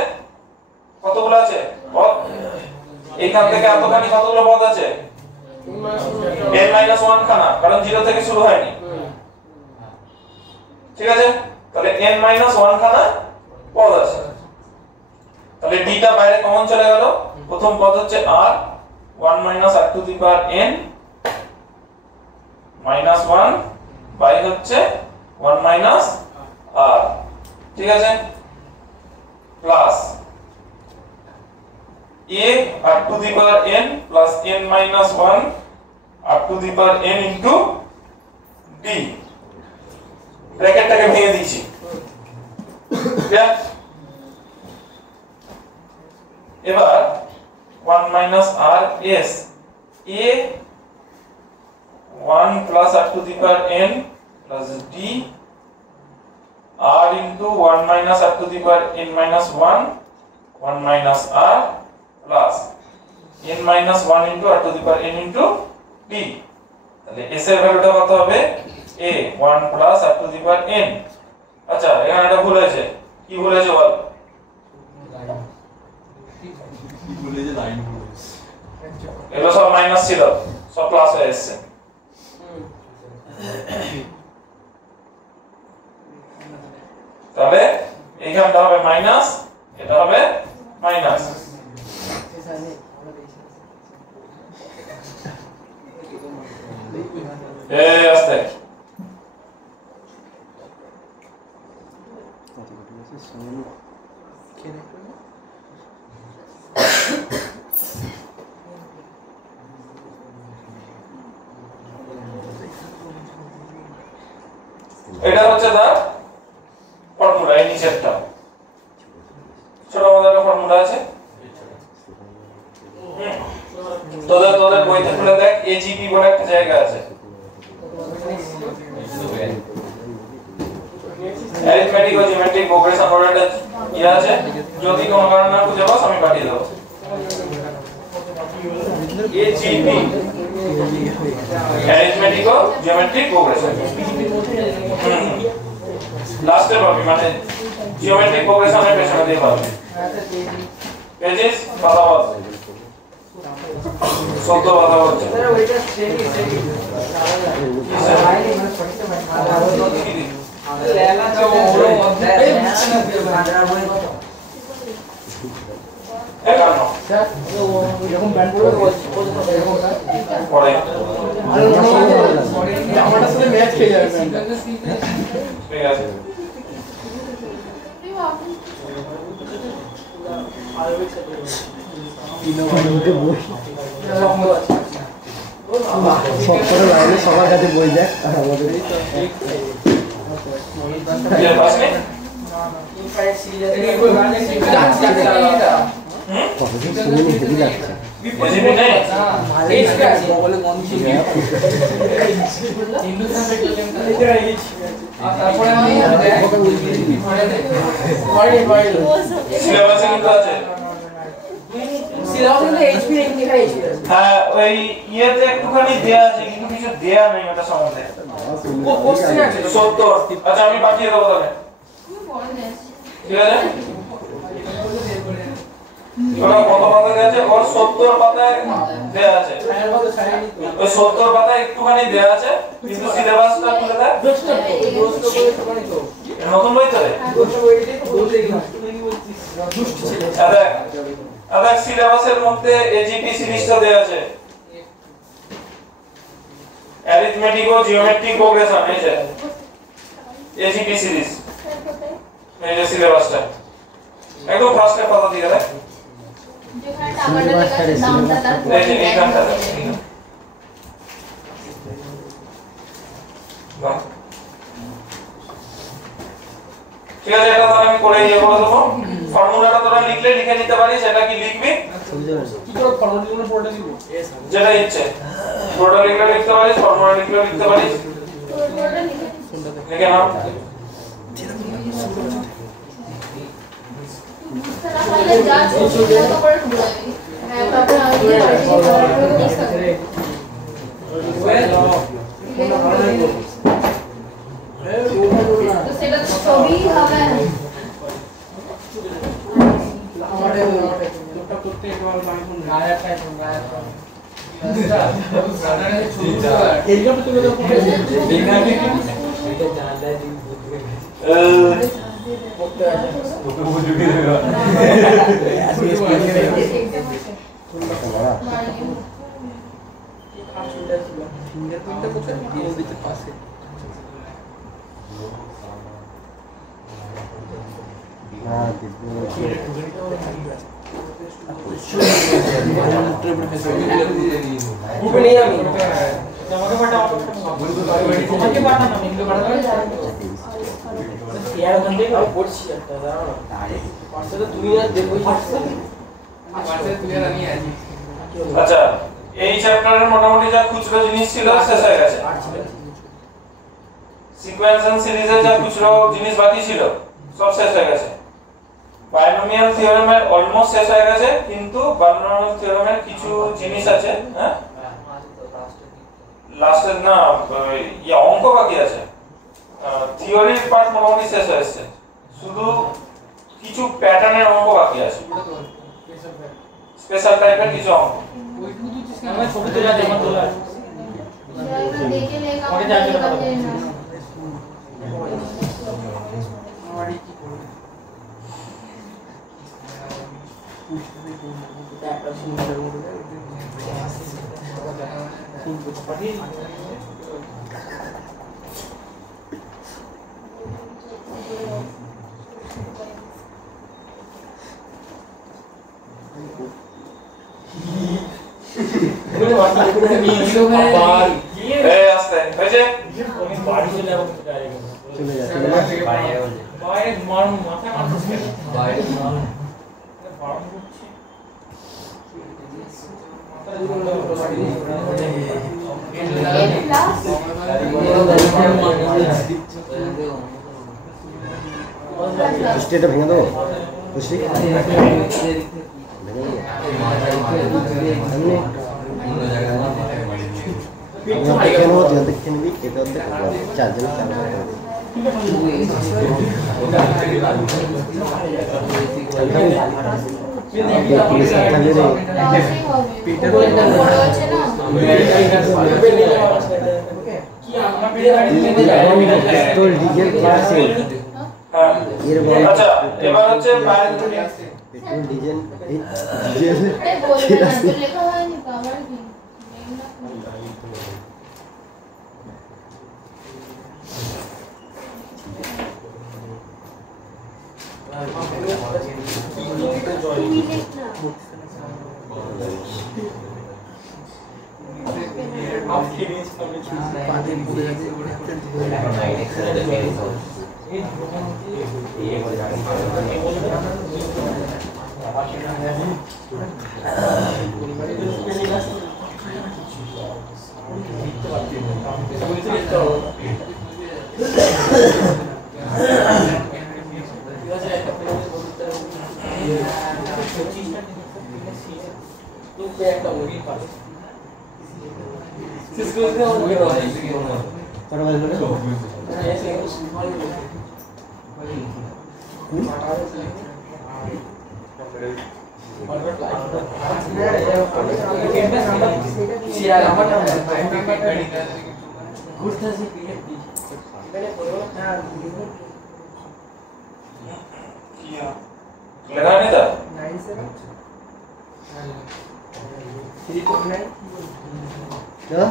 কতগুলো আছে পদ, এইখান থেকে এতখানি কতগুলো পদ আছে, n-1 খানা, কারণ 0 থেকে শুরু হয়নি। ঠিক আছে, তাহলে n-1 খানা পদ আছে। তাহলে d টা বাইরে কমন চলে গেল, প্রথম পদ হচ্ছে r 1 r to the power n -1 by হচ্ছে 1 r। ঠিক আছে, plus a r to the power n plus n-1 r to the power n into d। ব্র্যাকেটটাকে ভেঙে দিয়েছি। এবার 1 r s a 1 plus r to the power n plus d r into 1 minus r to the power n minus 1 1 minus r plus n minus 1 into r to the power n into d। তাহলে s এর ভ্যালুটা কত হবে, a 1 plus r to the power n। আচ্ছা, এখানে একটা ভুল হয়েছে, কি ভুল হয়েছে বল? এগুলো সব মাইনাস ছিল, সব প্লাস হয়ে এসেছে। তাহলে এইখানটা হবে মাইনাস, এটা হবে মাইনাস। এই আস্তে এটা হচ্ছে তার ফর্মুলা, এই নিচেরটা ছোট মতো একটা ফর্মুলা আছে। তোদের বইতে খুলে দেখ, এজিপি বলে একটা জায়গা আছে, অ্যারিথমেটিক ও জিওমেট্রিক প্রোগ্রেশন বলে একটা ইয়ে আছে। যদি কোনো কারণে না খুঁজে পাস আমি পাঠিয়ে দেবো। এজিপি অ্যারিথমেটিক ও জিওমেট্রিক প্রোগ্রেশন লাস্টে পাবি, মানে জিওমেট্রিক প্রোগ্রেশনের পেছনে দিয়ে পাবি। পেজিস পাতাবাদ 14 পাতাবাদ এরকম ব্যান্ড পড়বে পরে আমারটা সাথে ম্যাচ খেয়ে যাবে। ঠিক আছে, সবকটা লাইনে সবার কাছে বই দেখ, আর আমাদের হ্যাঁ ওই ইয়েতে একটুখানি দেয়া আছে, কিন্তু কিছু দেয়া নেই ওটা সম্বন্ধে। 70। আচ্ছা আমি পাঠিয়ে দেবো তাহলে, ঠিক আছে? ওটা কত পাতা দেয়া আছে? ওর 70 পাতায় দেয়া আছে। ওই 70 পাতায় একটুখানি দেয়া আছে, কিন্তু সিলেবাসটা খুলে দেখ। নতুন বই তো রে? আরে সিলেবাসের মধ্যে এজিপি সিরিজটা দেয়া আছে, অ্যারিথমেটিক ও জিওমেট্রিক প্রোগ্রেশন, এই যে এজিপি সিরিজ, এই যে সিলেবাসটা একদম ফার্স্টে পাতা দিয়ে দেখ। যেখানে টাকাটা লেখা আছে নামটা তারপর এই যে এইখানটা বাহ, ঠিক আছে। এটা তাহলে আমি করে ইয়ে করে দেবো। ফর্মুলাটা তোরা লিখলে লিখে নিতে পারিস, এটা কি লিখবি কি করে ফর্মুলা পড়তে দিব, যেটা ইচ্ছে, পুরোটা লিখলে লিখতে পারিস, ফর্মুলা লিখলে লিখতে পারিস, লিখে নাও। তাহলে যা সেটা করে ঢুকাবি। হ্যাঁ, তারপর আমি তো সেটা ছবি হবে। লোকটা করতে একটু আর বাই ফোন গায়াটাই ফোন গায়াটা সাধারণ ছোট এরিয়া তো তুলে দাও দেখা দেখি এটা জানলা দিন বুঝবে করতে আছে ওকে বুঝে দেবে ফিঙ্গারপ্রিন্টটা কোথায় দিতে পাশে হ্যাঁ দেখবো গ্রুপে নিয়ে আমি আমাকে পাঠাও আমাকে পাঠাও না মিলকে পাঠাও ইয়ার ওখান থেকে আমি পড়ছি একটা দাঁড়াও না পাশে তো তুমি আর দেখো পাশে তুই আর আমি আছি আচ্ছা এই চ্যাপ্টারের মোটামুটি যা খুচরো জিনিস ছিল শেষ হয়ে গেছে সিকোয়েন্স এন্ড সিরিজের যা খুচরো জিনিস বাকি ছিল সব শেষ হয়ে গেছে বাইনোমিয়াল থিওরেমের অলমোস্ট শেষ হয়ে গেছে কিন্তু বাইনোমিয়াল থিওরেমের কিছু জিনিস আছে হ্যাঁ লাস্টের না অঙ্ক বাকি আছে থিওরির পার্ট মোটামুটি শেষ হয়েছে শুধু কিছু প্যাটার্নের অঙ্ক বাকি আছে স্পেশাল টাইপের কিছু অঙ্ক আমার ছবি তোলা যেমন তোলা দেখে লে পরে যা যেটা পাবো। আমারই কি করব একটা সুন্দর মতো এই আস্তে হয়েছে বাড়ি চলে যাবো চলে যা চলে যা বাইরে মারুন মাথা মারছে বাইরে বারণ করছি স্টেটা ভেঙে দেবো বুঝলি ভেঙে দেবো দেখে নেবো তুই দেখে নিবি এটা অর্ধেক চারজন পেট্রোল ডিজেল ক্লাস আচ্ছা এবার হচ্ছে পেট্রোল ডিজেল ডিজেল লেখা হয়নি তো আমার কি লেখা নেই তো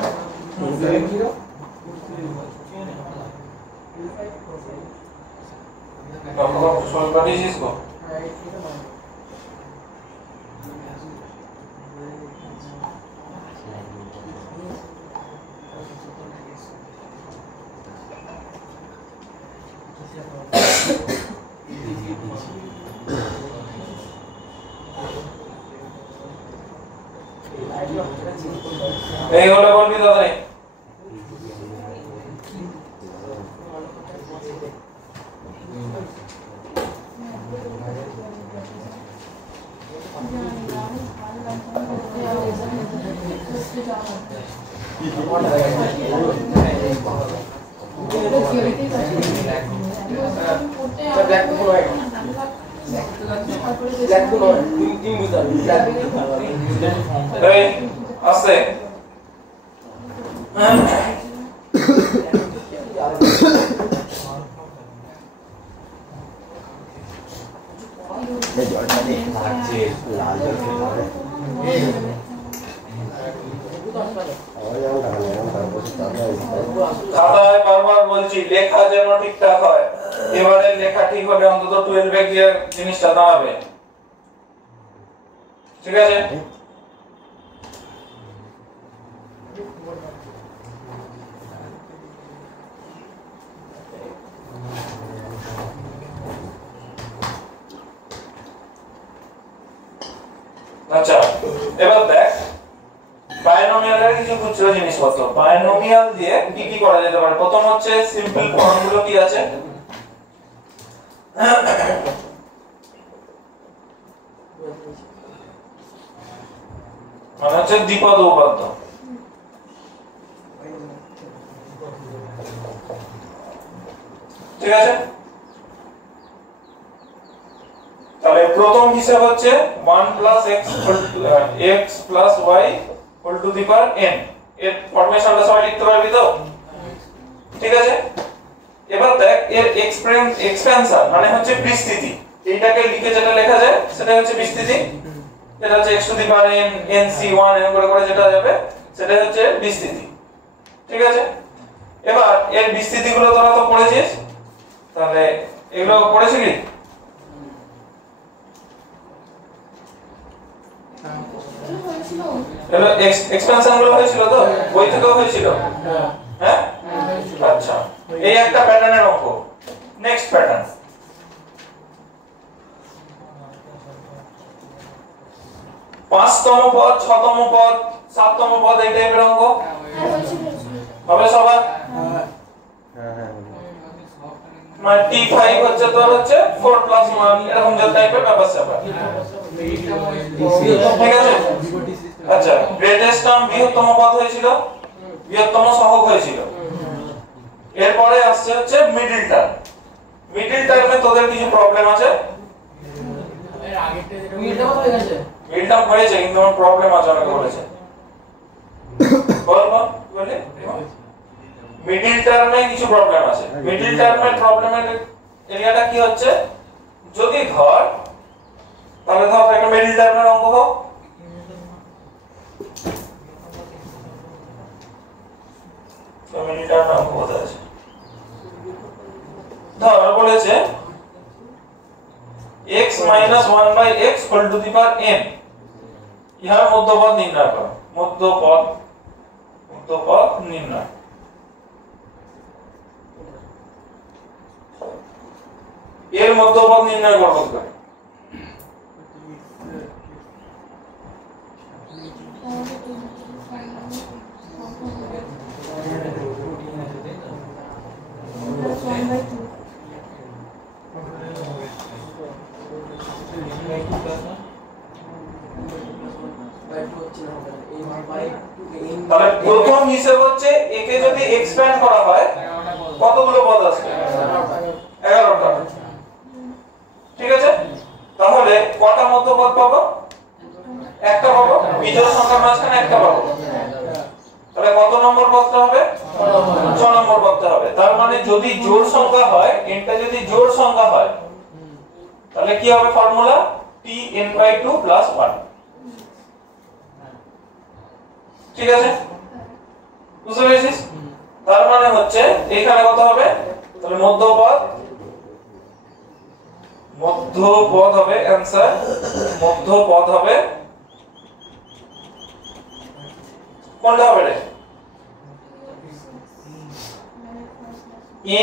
सॉल्व कर दीजिए इसको এই হলো বলবি দাদা নেই ব্ল্যাক তো নয় তিন বুঝার ব্ল্যাক এই আসছে এই জলটা দিয়ে লাগছে লাল জল খেতে হবে খাতায় বারবার বলছি লেখা যেন ঠিকঠাক হয় এবারে লেখা ঠিক হলে অন্তত 12 এ গিয়ে জিনিসটা দাঁড়াবে ঠিক আছে আচ্ছা এবার দেখ বাইনোমিয়ালের কিছু খুচরো জিনিসপত্র বাইনোমিয়াল দিয়ে কি কি করা যেতে পারে প্রথম হচ্ছে সিম্পল ফর্মগুলো কি আছে মানে হচ্ছে দ্বিপদ উপাদ্য ঠিক আছে তাহলে প্রথম হিসাব হচ্ছে 1 x x y whole to the power n এর ফরমেশনটা সবাই লিখতে পারবি তো ঠিক আছে এবার দেখ এর এক্সপেনশন মানে হচ্ছে বিস্তৃতি এইটাকে লিখে যেটা লেখা যায় সেটা হচ্ছে বিস্তৃতি এটা হচ্ছে x to the power n nc1 এরকম করে করে যেটা যাবে সেটা হচ্ছে বিস্তৃতি ঠিক আছে এবার এর বিস্তৃতিগুলো তোরা তো পড়েছিস তাহলে এগুলো পড়েছিলি হলো এক্সপেনশন গুলো হয়েছিল তো বই থেকেও হয়েছিল হ্যাঁ আচ্ছা এই একটা প্যাটার্নের অঙ্ক নেক্সট প্যাটার্ন পাঁচতম পদ ছতম পদ সাততম পদ এই টাইপের অঙ্ক হবে সবার মানে t5 হচ্ছে তোর হচ্ছে 4 + 1 এরকম যে টাইপের ব্যাপার স্যাপার ঠিক আছে আচ্ছা গ্রেটেস্ট টার্ম বৃহত্তম পদ হয়েছিল বৃহত্তম সহগ হয়েছিল এরপরে আসছে হচ্ছে মিডল টার্মে তোদের কিছু প্রবলেম আছে এর আগেরটা যেটা মিডল টার্ম হয়ে গেছে মিডল টার্ম হয়েছে কিন্তু আমার প্রবলেম আছে অনেকে বলেছে বলে মিডল টার্মে কিছু প্রবলেম আছে মিডল টার্মের প্রবলেমের এরিয়াটা কি হচ্ছে যদি ধর তাহলে ধর একটা মিডল টার্মের অঙ্ক হোক তো মিডল টার্মের অঙ্ক কোথায় আছে ধর বলেছে x - 1/x whole to the power n ইহার মধ্যপদ নির্ণয় করো মধ্যপদ নির্ণয় এর মধ্যপদ নির্ণয় করব কি করে তাহলে প্রথম হিসাব হচ্ছে একে যদি এক্সপ্যান্ড করা হয় কতগুলো পদ আসবে 11টা ঠিক আছে তাহলে কটা মধ্যপদ পাবো একটা পাবো বিজোড় সংখ্যার মাঝখানে একটা পাবো তাহলে কত নম্বর পদটা হবে 6 নম্বর পদটা হবে তার মানে যদি জোড় সংখ্যা হয় এটা যদি জোড় সংখ্যা হয় তাহলে কি হবে ফর্মুলা tn/2 + 1 ঠিক আছে বুঝতে পেরেছিস তার মানে হচ্ছে এখানে কত হবে তাহলে মধ্যপদ হবে आंसर মধ্যপদ হবে কোনটা হবে রে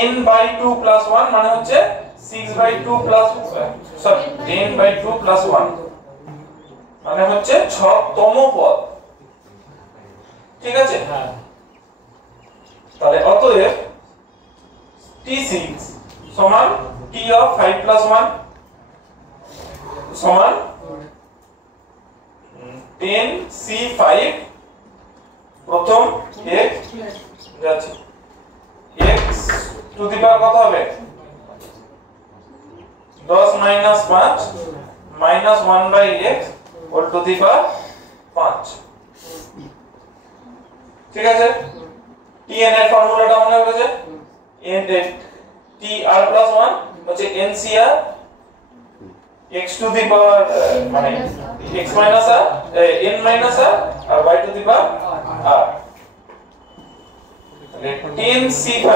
n/2 + 1 মানে হচ্ছে 6/2 সরি n/2 + 1 মানে হচ্ছে 6তম পদ ঠিক আছে তাহলে অতএব t6 সমান t of 5 + 1 সমান 10c5 প্রথম x যাচ্ছে x টু দি পাওয়ার কত হবে 10 - 5 minus 1/x whole to the power 5। ঠিক আছে, tn এর ফর্মুলাটা মনে করেছে, n tr প্লাস 1 হচ্ছে ncr x to the power মানে x minus r n minus r আর y to the power r। তাহলে 10c5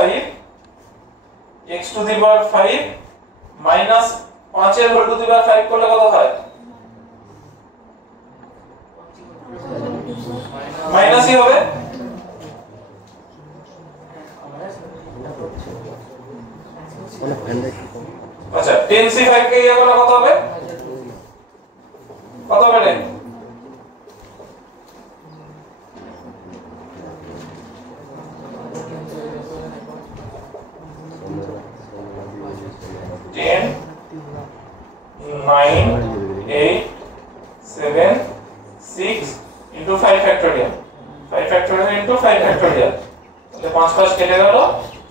x to the power 5 minus 5 এর হোল টু দি পাওয়ার 5 করলে কত হয়? মাইনাসই হবে। আচ্ছা 10c5 কে ইয়া করলে কত হবে? কত হবে রে? Ten, 9, 8, 7, 6 into 5 factorial. 5 factorial into 5 factorial. তাহলে 5 5 কেটে গেল,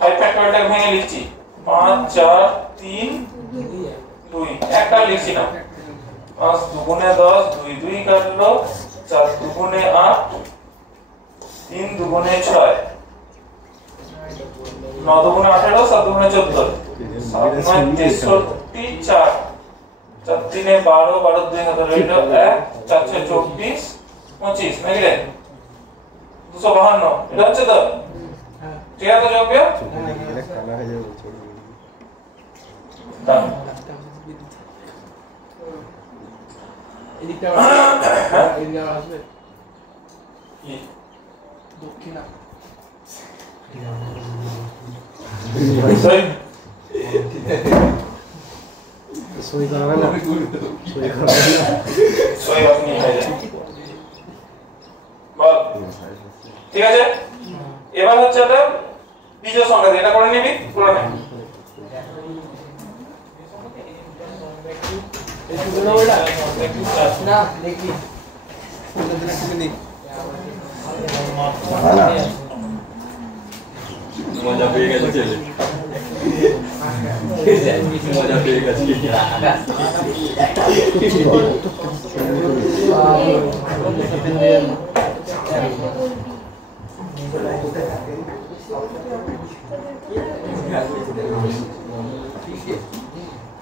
5 factorial ভেঙে লিখছি 5 4 3 2 একটা লিখছি না। 5 দুগুণে 10 2 2 কাটলো, 4 দুগুণে 8 3 দুগুণে 6 9 দুগুণে 18 7 দুগুণে 14 7 9 63 4 4 3 12 12 2 হাতে রইল 1 4 6 24 25 নাকি রে 252 এটা হচ্ছে তো ঠিক আছে যোগ্য এদিকটা এদিকে আসবে কি দক্ষিণা সই করাবে না, সই করাবে না, সই আপনি হয়ে যায় বল। ঠিক আছে, এবার হচ্ছে এটা বিজোড় সংখ্যা দিয়ে এটা করে নিবি পুরো নে। না দেখি মজা পেয়ে গেছে ছেলে, মজা পেয়ে গেছে।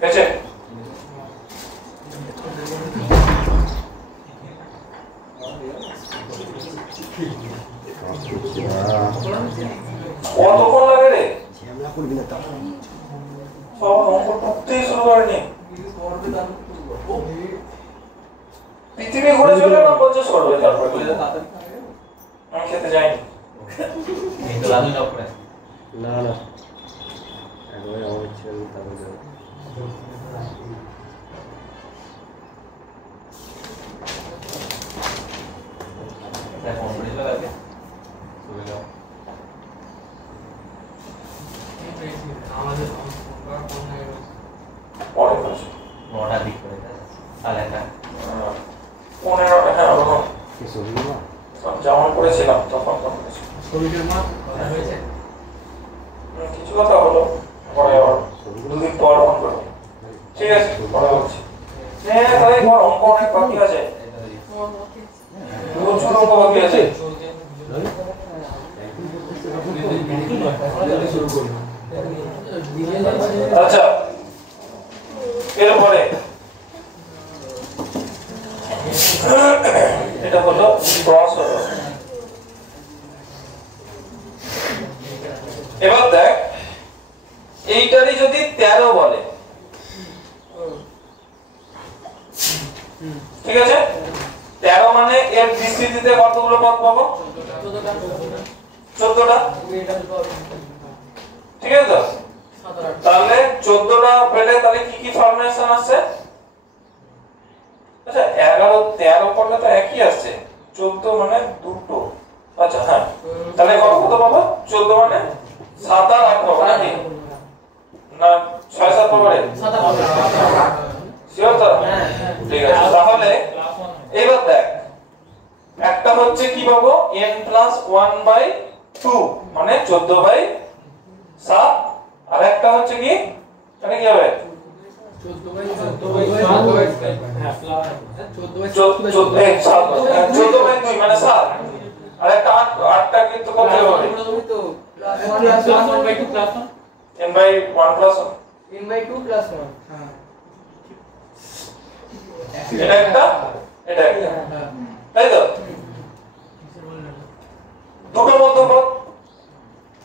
আছে কতক্ষণ লাগে রে? ঝামেলা করবি না তা। সব অঙ্ক করতেই শুরু করেনি। পৃথিবী ঘুরে চলে না 50 করবে তারপরে আমি খেতে যাইনি। না না একবার আমার ইচ্ছে নেই, তারপর যাবো। আমাদের পরে করেছি 9টা দিক করে তাহলে একটা 15 টাকা ওরকম কিছু হইলো না? যেমন করেছিলাম তখন করেছি। শরীরের মা কথা হয়েছে কিছু কথা হলো পরে আবার দুদিন পর ফোন করবো। ঠিক আছে পরে বলছি। হ্যাঁ তাহলে তোমার অঙ্ক অনেক বাকি আছে, প্রচুর অঙ্ক বাকি আছে। আচ্ছা এরপরে এটা হলো ক্রস হলো। এবার দেখ এইটারই যদি 13 বলে, ঠিক আছে 13 মানে এর বিস্তৃতিতে কতগুলো পদ পাবো? 14টা। ঠিক আছে তো, তাহলে 14টা পেলে তাহলে কি কি ফরমেশন আসছে? আচ্ছা 11 13 পড়লে তো একই আসছে, 14 মানে দুটো। আচ্ছা হ্যাঁ তাহলে কত কত পাবো? 14 মানে 7 আর 8 পাবো নাকি না 6 7 পাবো রে? শিওর তো? ঠিক আছে তাহলে এইবার দেখ একটা হচ্ছে কি পাবো n+1/2 মানে 14/7 আর একটা হচ্ছে কি এটা কি হবে 14/2 মানে 7 আর একটা 8টা কিন্তু কত হবে n/1 + 1 n/2 + 1 হ্যাঁ এটা একটা তাই তো দুটো মধ্যপদ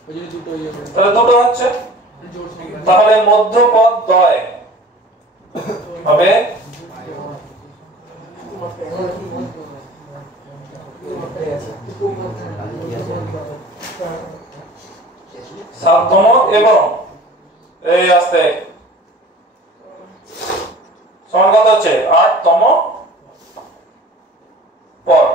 ওই যে দুটো ইয়ে হবে তাহলে দুটো হচ্ছে তাহলে মধ্যপদ দ্বয় হবে সাততম এবং এই আসতে সমান কত হচ্ছে 8তম পদ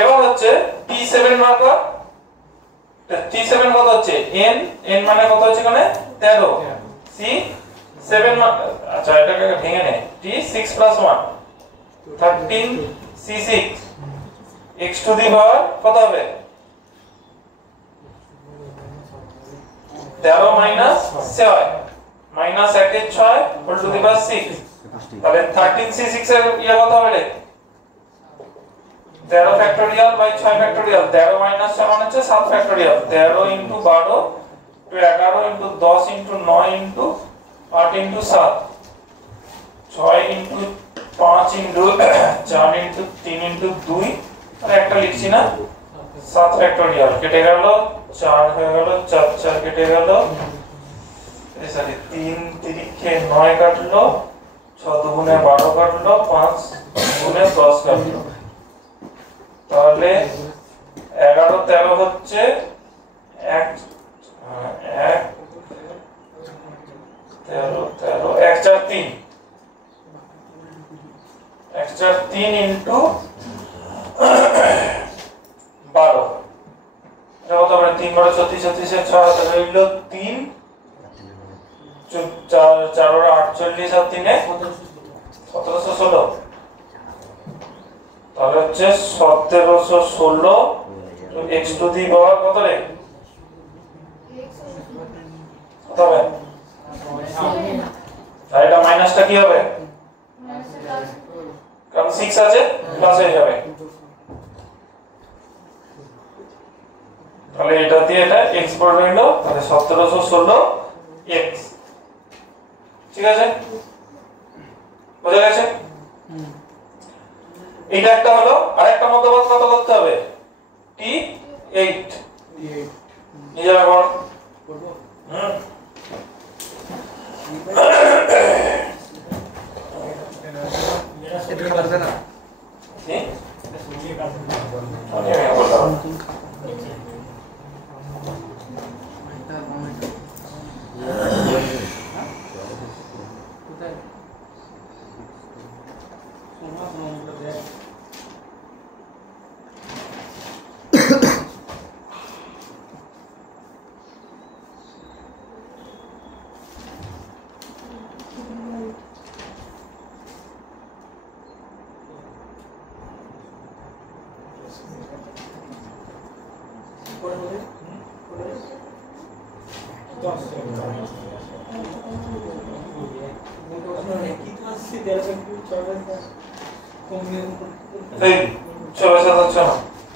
এবার হচ্ছে T7 মার্কা T7 কত হচ্ছে n মানে কত হচ্ছে এখানে 13 C7 আচ্ছা এটাকে ভেঙে নে T6 + 1 13 C6 x to the পাওয়ার কত হবে 13 মাইনাস 7 মাইনাস 1 এর 6 হোল টু দি পাওয়ার 6 তাহলে 13 C6 এর ইয়া কত হবে রে 13 ফ্যাক্টোরিয়াল বাই 6 ফ্যাক্টোরিয়াল 13 মাইনাস 7 মানে হচ্ছে 7 ফ্যাক্টোরিয়াল 13 * 12 * 11 * 10 * 9 * 8 * 7 6 * 5 * 4 * 3 * 2 আর একটা লিখছি না 7 ফ্যাক্টোরিয়াল কেটে গেল 4 হয়ে গেল 4 4 কেটে গেল এই সরি 3 3 9 কাটলো 6 দুগুণে 12 কাটলো 5 গুণে 10 কাটলো তাহলে 11 13 হচ্ছে 1 13 13 1 4 3 1 4 3 ইনটু 12 এটা কত হবে 3 12 36 36 এর 6 তাহলে হলো 3 4 4 আর 48 আর 3 এ 1716 তাহলে হচ্ছে 1716 x টু দি পাওয়ার কত রে কত হবে আর এটা মাইনাসটা কি হবে কারণ 6 আছে প্লাস হয়ে যাবে তাহলে এটা দিয়ে এটা x পড়বে হলো তাহলে 1716 x ঠিক আছে বুঝা গেছে এটা একটা হলো আরেকটা মধ্যপদ কত করতে হবে T8 নিয়ে যাবে বল এটা খাবার দেন না কি আমি বললাম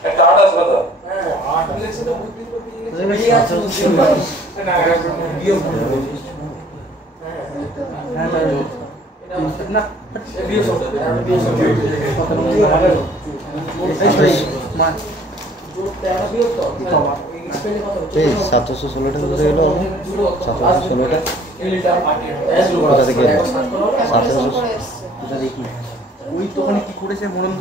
একটা 8 আসবে তো এই 716টা কোথায় গেল 716টা কোথা থেকে 716 কোথা দেখি ওই তো ওখানে কি করেছে মরণ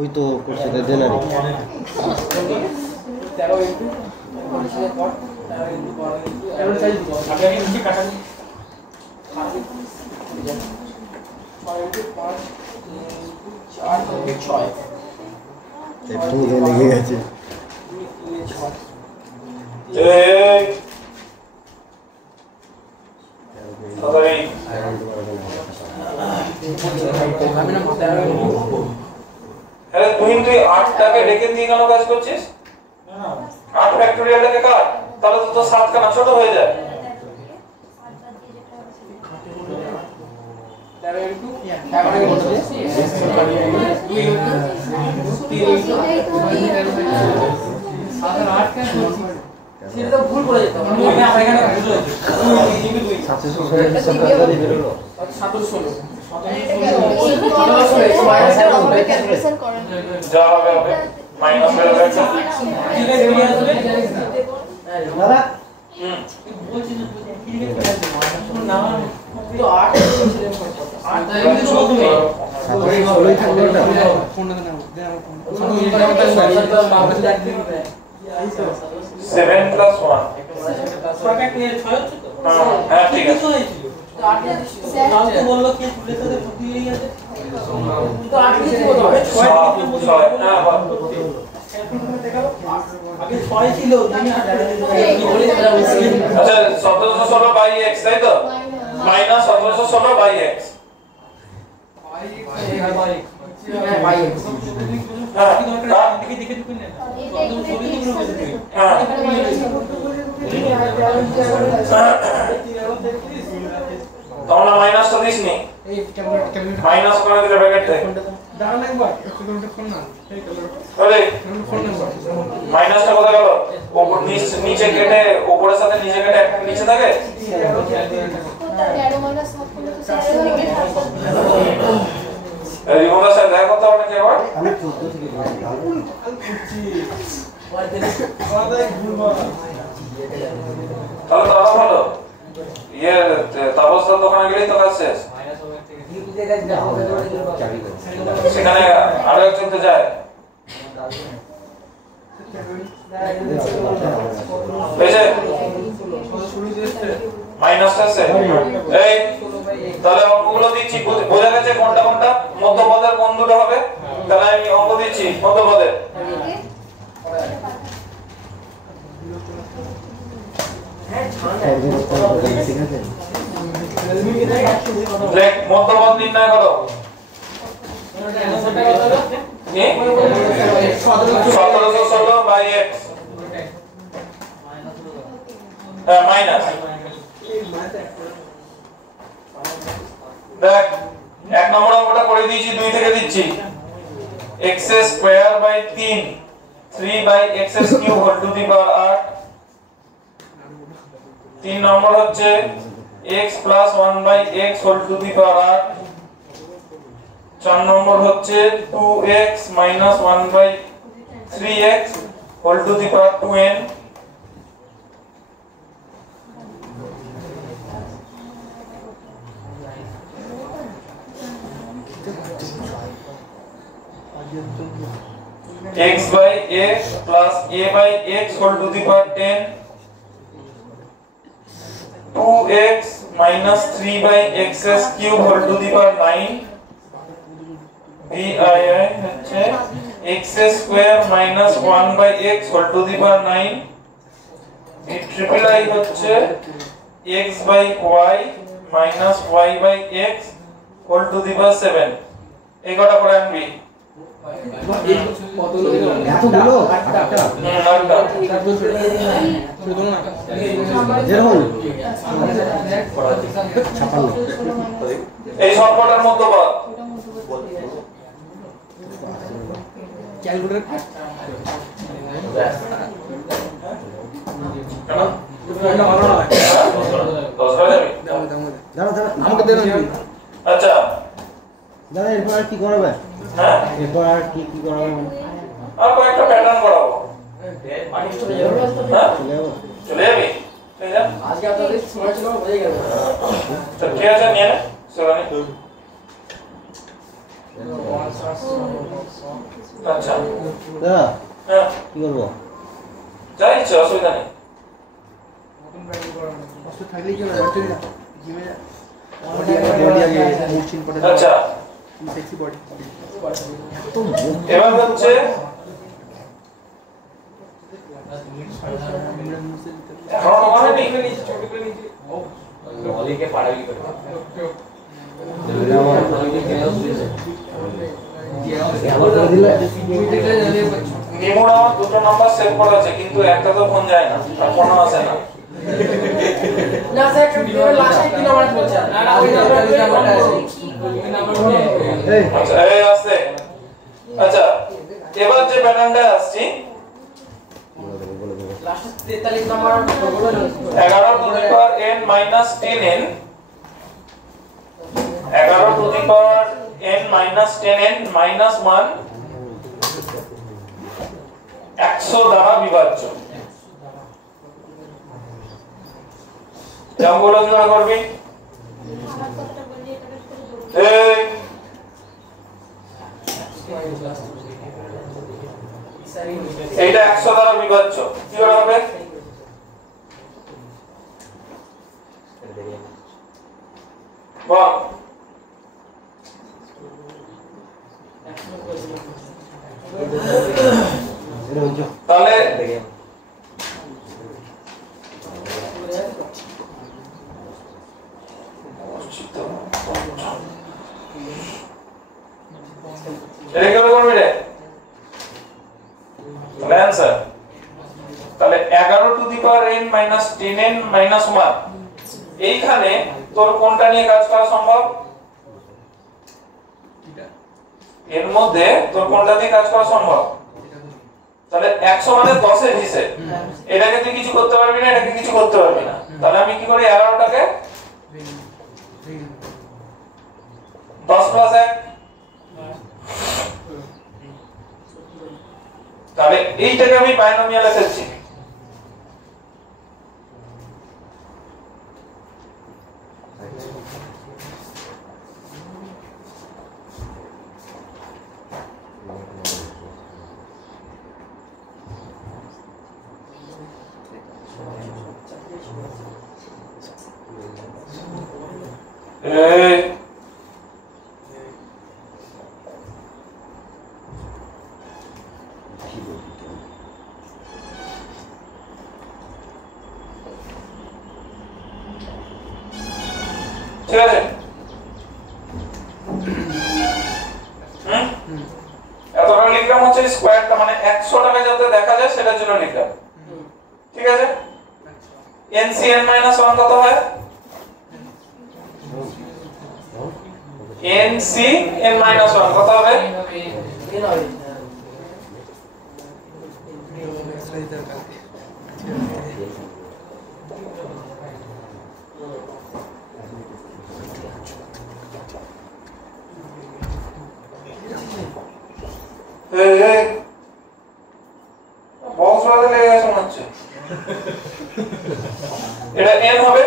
ওই তো করছে দেন আর 13 একটু লেগে গেছে তুই 8টাকে রেখে দিয়ে কেন কাজ করছিস? 8 ফ্যাক্টোরিয়ালটাকে কাট, তাহলে তো 7 খানা ছোট হয়ে যায়। সেটা তো ভুল করে যেত আমরা এখানে ভুল হয়েছে 716 যা হবে হবে মাইনাস হয়ে যাবে। দাদা বলছি না তো 8 7 plus 1 হ্যাঁ ঠিক আছে। আচ্ছা 1716 বাই x তাই তো, মাইনাস 1716 বাই x। তোমরা মাইনাসটা দিসনি, মাইনাস করে দিলে ব্র্যাকেটে মাইনাসটা কোথায় গেল? উপর নিচে কেটে উপরের সাথে নিচে কেটে একটা নিচে থাকে। রিমোটের সাথে দেখা করতে হবে নাকি আবার? আমি 14 থেকে তাহলে তো ভালো, ইয়ে তাপসদার দোকানে গেলেই তো কাজ শেষ। সেখানে আরো একজন তো যায়। মাইনাসটা আছে এই, তাহলে অঙ্কগুলো দিচ্ছি, বোঝা গেছে কোনটা কোনটা মধ্যপদের কোন দুটো হবে? তাহলে আমি অঙ্ক দিচ্ছি মধ্যপদের। ঠিক আছে দেখ মধ্যপদ নির্ণয় করো। কি 1716 বাই x মাইনাস, দেখ এক নম্বর অঙ্কটা করে দিয়েছি, 2 থেকে দিচ্ছি x square by 3 3 by x cube whole to the power 8। 3 number হচ্ছে x plus 1 by x whole to the power 8। 4 number হচ্ছে 2x minus 1 by 3x whole to the power 2n। x by a plus a by x whole to the power 10, 2x minus 3 by x cube whole to the power 9, bii হচ্ছে x square minus 1 by x whole to the power 9, এই triple I হচ্ছে x by y minus y by x whole to the power 7। এই কটা করে আনবি? এতগুলো এই সবকটার মধ্যপদ আচ্ছা দাদা এরপর আর কি করাবে? হ্যাঁ এরপর আর কি কি করাবে? আর কয়েকটা প্যাটার্ন করাবো। হ্যাঁ চলে যাবি? আজকে আপনাদের সময় ছিল হয়ে গেল। তো ঠিক আছে নিয়ে নে সোলানি। আচ্ছা দাদা হ্যাঁ কি করবো? যা ইচ্ছা, অসুবিধা নেই। আচ্ছা এবার হচ্ছে করবি অলিকে পাড়াবি করে নিমুর আমার দুটো নাম্বার সেভ করা আছে কিন্তু একটা তো ফোন যায় না আর ফোন আসে না না স্যার একটা ভিডিও লাস্টে কি নাম্বার বলছে না না ওই নাম্বারটা আছে ওই নাম্বারটা আচ্ছা এই আসছে আচ্ছা এবার যে প্যাটার্নটা আসছি লাস্টে 43 number 11 two the power n minus 10n 11 two the power n minus 10n minus 1 100 দ্বারা বিভাজ্য যেমন বলে জোড়া করবি এই এইটা 100 দ্বারা বিভাজ্য কি করে হবে বল তাহলে এটা কি করবি রে তাহলে आंसर তাহলে 11 two the power n minus 10n minus 1 এইখানে তোর কোনটা নিয়ে কাজ করা সম্ভব এর মধ্যে তোর কোনটা দিয়ে কাজ করা সম্ভব তাহলে 100 মানে 10 এর হিসেব এটাকে তুই কিছু করতে পারবি না এটাকে কিছু করতে পারবি না তাহলে আমি কি করি 11 টাকে 10 প্লাস 1 তাহলে এইটাকে আমি বাইনোমিয়ালে ফেলছি ঠিক আছে এতটা লিখলাম হচ্ছে স্কয়ারটা মানে 100 টাকা যাতে দেখা যায় সেটার জন্য লিখলাম ঠিক আছে NCN - 1 কত হয় NCN - 1 কত হবে বক্স বাদে লেগে গেছে মনে হচ্ছে এটা n হবে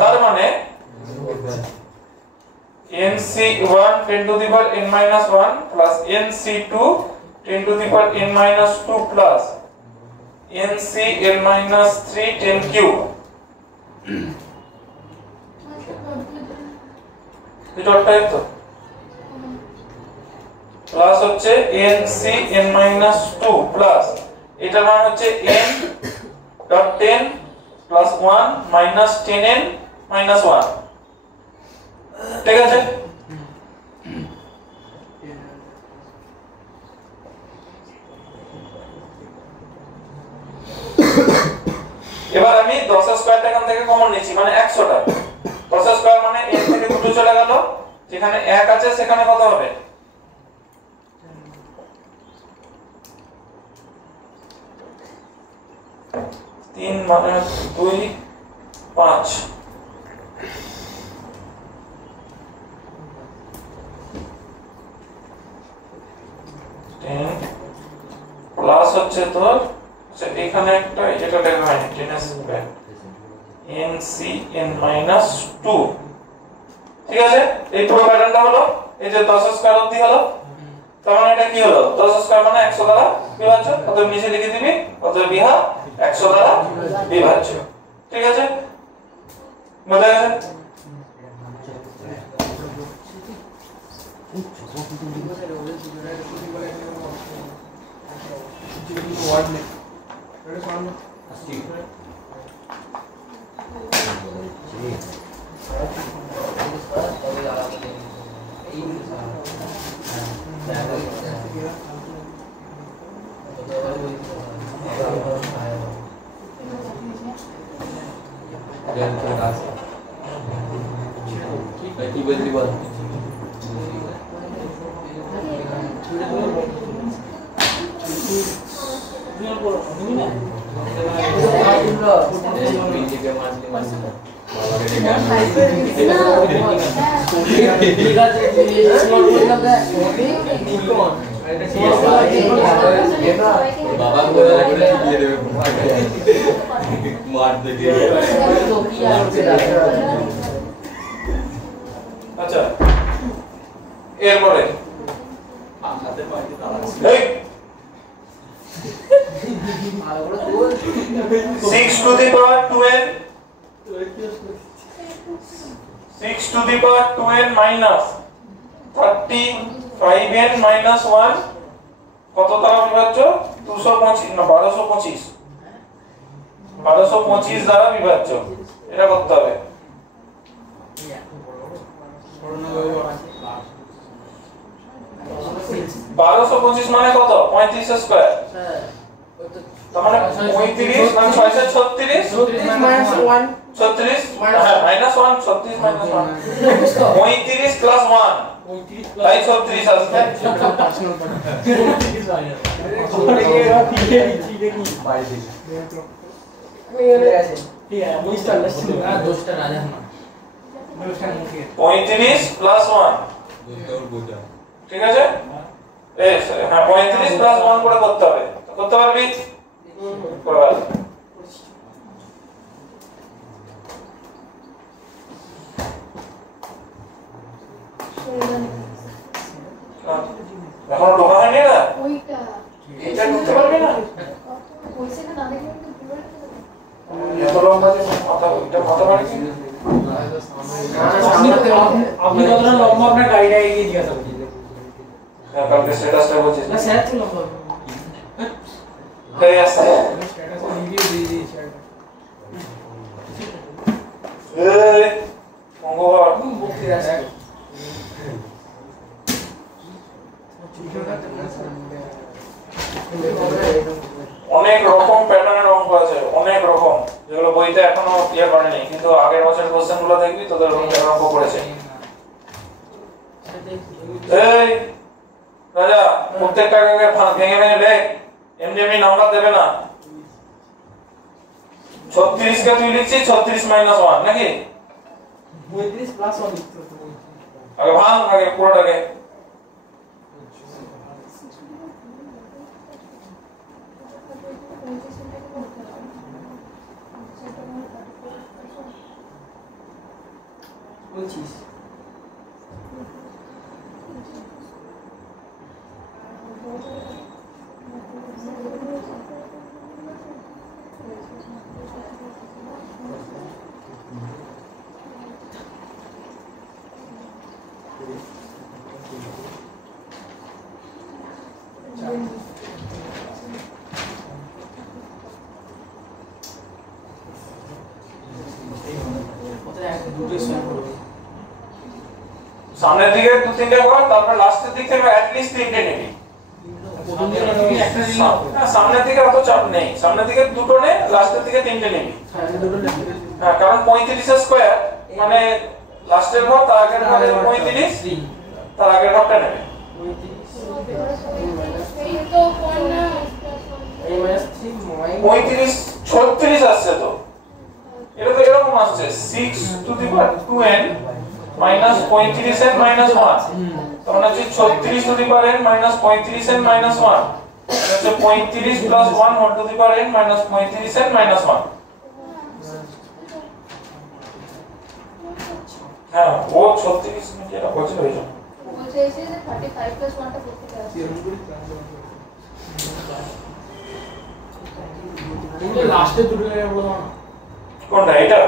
তার মানে nc1 10 to the power n minus 1 plus nc2 10 to the power n minus 2 plus nc n minus 3 10 cube এটাই তো প্লাস হচ্ছে nc n minus 2 প্লাস এটা মান হচ্ছে n dot 10 plus 1 minus 10n minus 1 ঠিক আছে এবার আমি 10 এর স্কয়ারটা এখান থেকে কমন নিচ্ছি মানে 100 টা 10 এর স্কয়ার মানে n থেকে 2 চলে গেল যেখানে 1 আছে সেখানে কত হবে 3 মানে 2 5 10 প্লাস হচ্ছে তোর আচ্ছা এখানে একটা এটা লেখা হয়নি 10 স্কয়ার NCN - 2 ঠিক আছে এই পুরো প্যাটার্নটা হলো এই যে 10 স্কয়ার অবধি হলো তার মানে এটা কি হলো 10 স্কয়ার মানে 100 দ্বারা বিভাজ্য অতএব নিচে লিখে দিবি অতএব ইহা 100 দ্বারা বিভাজ্য ঠিক আছে বোঝা গেছে ওয়ার্ড নেই কি বললি বল আচ্ছা এরপরে 6 to the power 2n 6 to the power 2n minus 35n minus 1 কত দ্বারা বিভাজ্য 225 না 1225 দ্বারা বিভাজ্য এটা করতে হবে 1225 মানে কত 35 স্কয়ার তার মানে 35 মানে 636 minus 1 36 হ্যাঁ minus 1 36 minus 1 35 plus 1 তাই 36 আসবে দোষটা রাজা না 35 plus 1 ঠিক আছে এই হ্যাঁ 35 plus 1 করে করতে হবে করতে পারবি করবা এখন ঢোকা হয়নি না ওইটা এটা করতে পারবি না বলছে না না দেখলে কিন্তু ভুল হয়ে এত লম্বা যে মাথা এটা মাথা বাড়ি কি আপনি কতটা লম্বা আপনার গাড়িটা এগিয়ে জিজ্ঞাসা করছেন হ্যাঁ কালকে স্ট্যাটাসটা বলছিস না স্যার তো লম্বা এই আসছে স্ট্যাটাস রিভিউ দিয়ে দিয়েছি এই মঙ্গলবার বক্তি আছে অনেক রকম প্যাটার্নের অঙ্ক আছে অনেক রকম যেগুলো বইতে এখনো ক্লিয়ার করেনি কিন্তু আগের বছরের কোশ্চেনগুলো দেখবি তোদের ওরকম অঙ্ক করেছে এই রাজা প্রত্যেকটা ভেঙে ভেঙে লেখ এমনি এমনি নাম্বার দেবে না 36 কে তুই লিখছিস 36 মাইনাস 1 নাকি 35 প্লাস 1 আগে ভাঙ আগে পুরোটাকে বলছিস সামনের দিকে দু তিনটে কর তারপর লাস্টের দিক থেকে অ্যাট লিস্ট তিনটে নিবি সামনের দিকে অত চাপ নেই সামনের দিকে দুটো নে লাস্টের দিকে তিনটে নিবি হ্যাঁ কারণ 35 স্কয়ার মানে লাস্টের ঘর তার আগের ঘরে 35 তার আগের ঘরটা নেবে এই তো কোন না -3 36 আসছে তো এটা তো এরকম আসছে 6 two the power 2n minus 35n minus 1 তাহলে হচ্ছে 36 two the power n minus 35n minus 1 এটা হচ্ছে 35 plus 1 whole to the power n minus 35n minus 1 হ্যাঁ ও 36 মিনিট এটা বলছিল এই জন্য বলছে এসে যে 35 plus 1 টা করতে আছে কিন্তু লাস্টে দুটো বলো না কোনটা এটা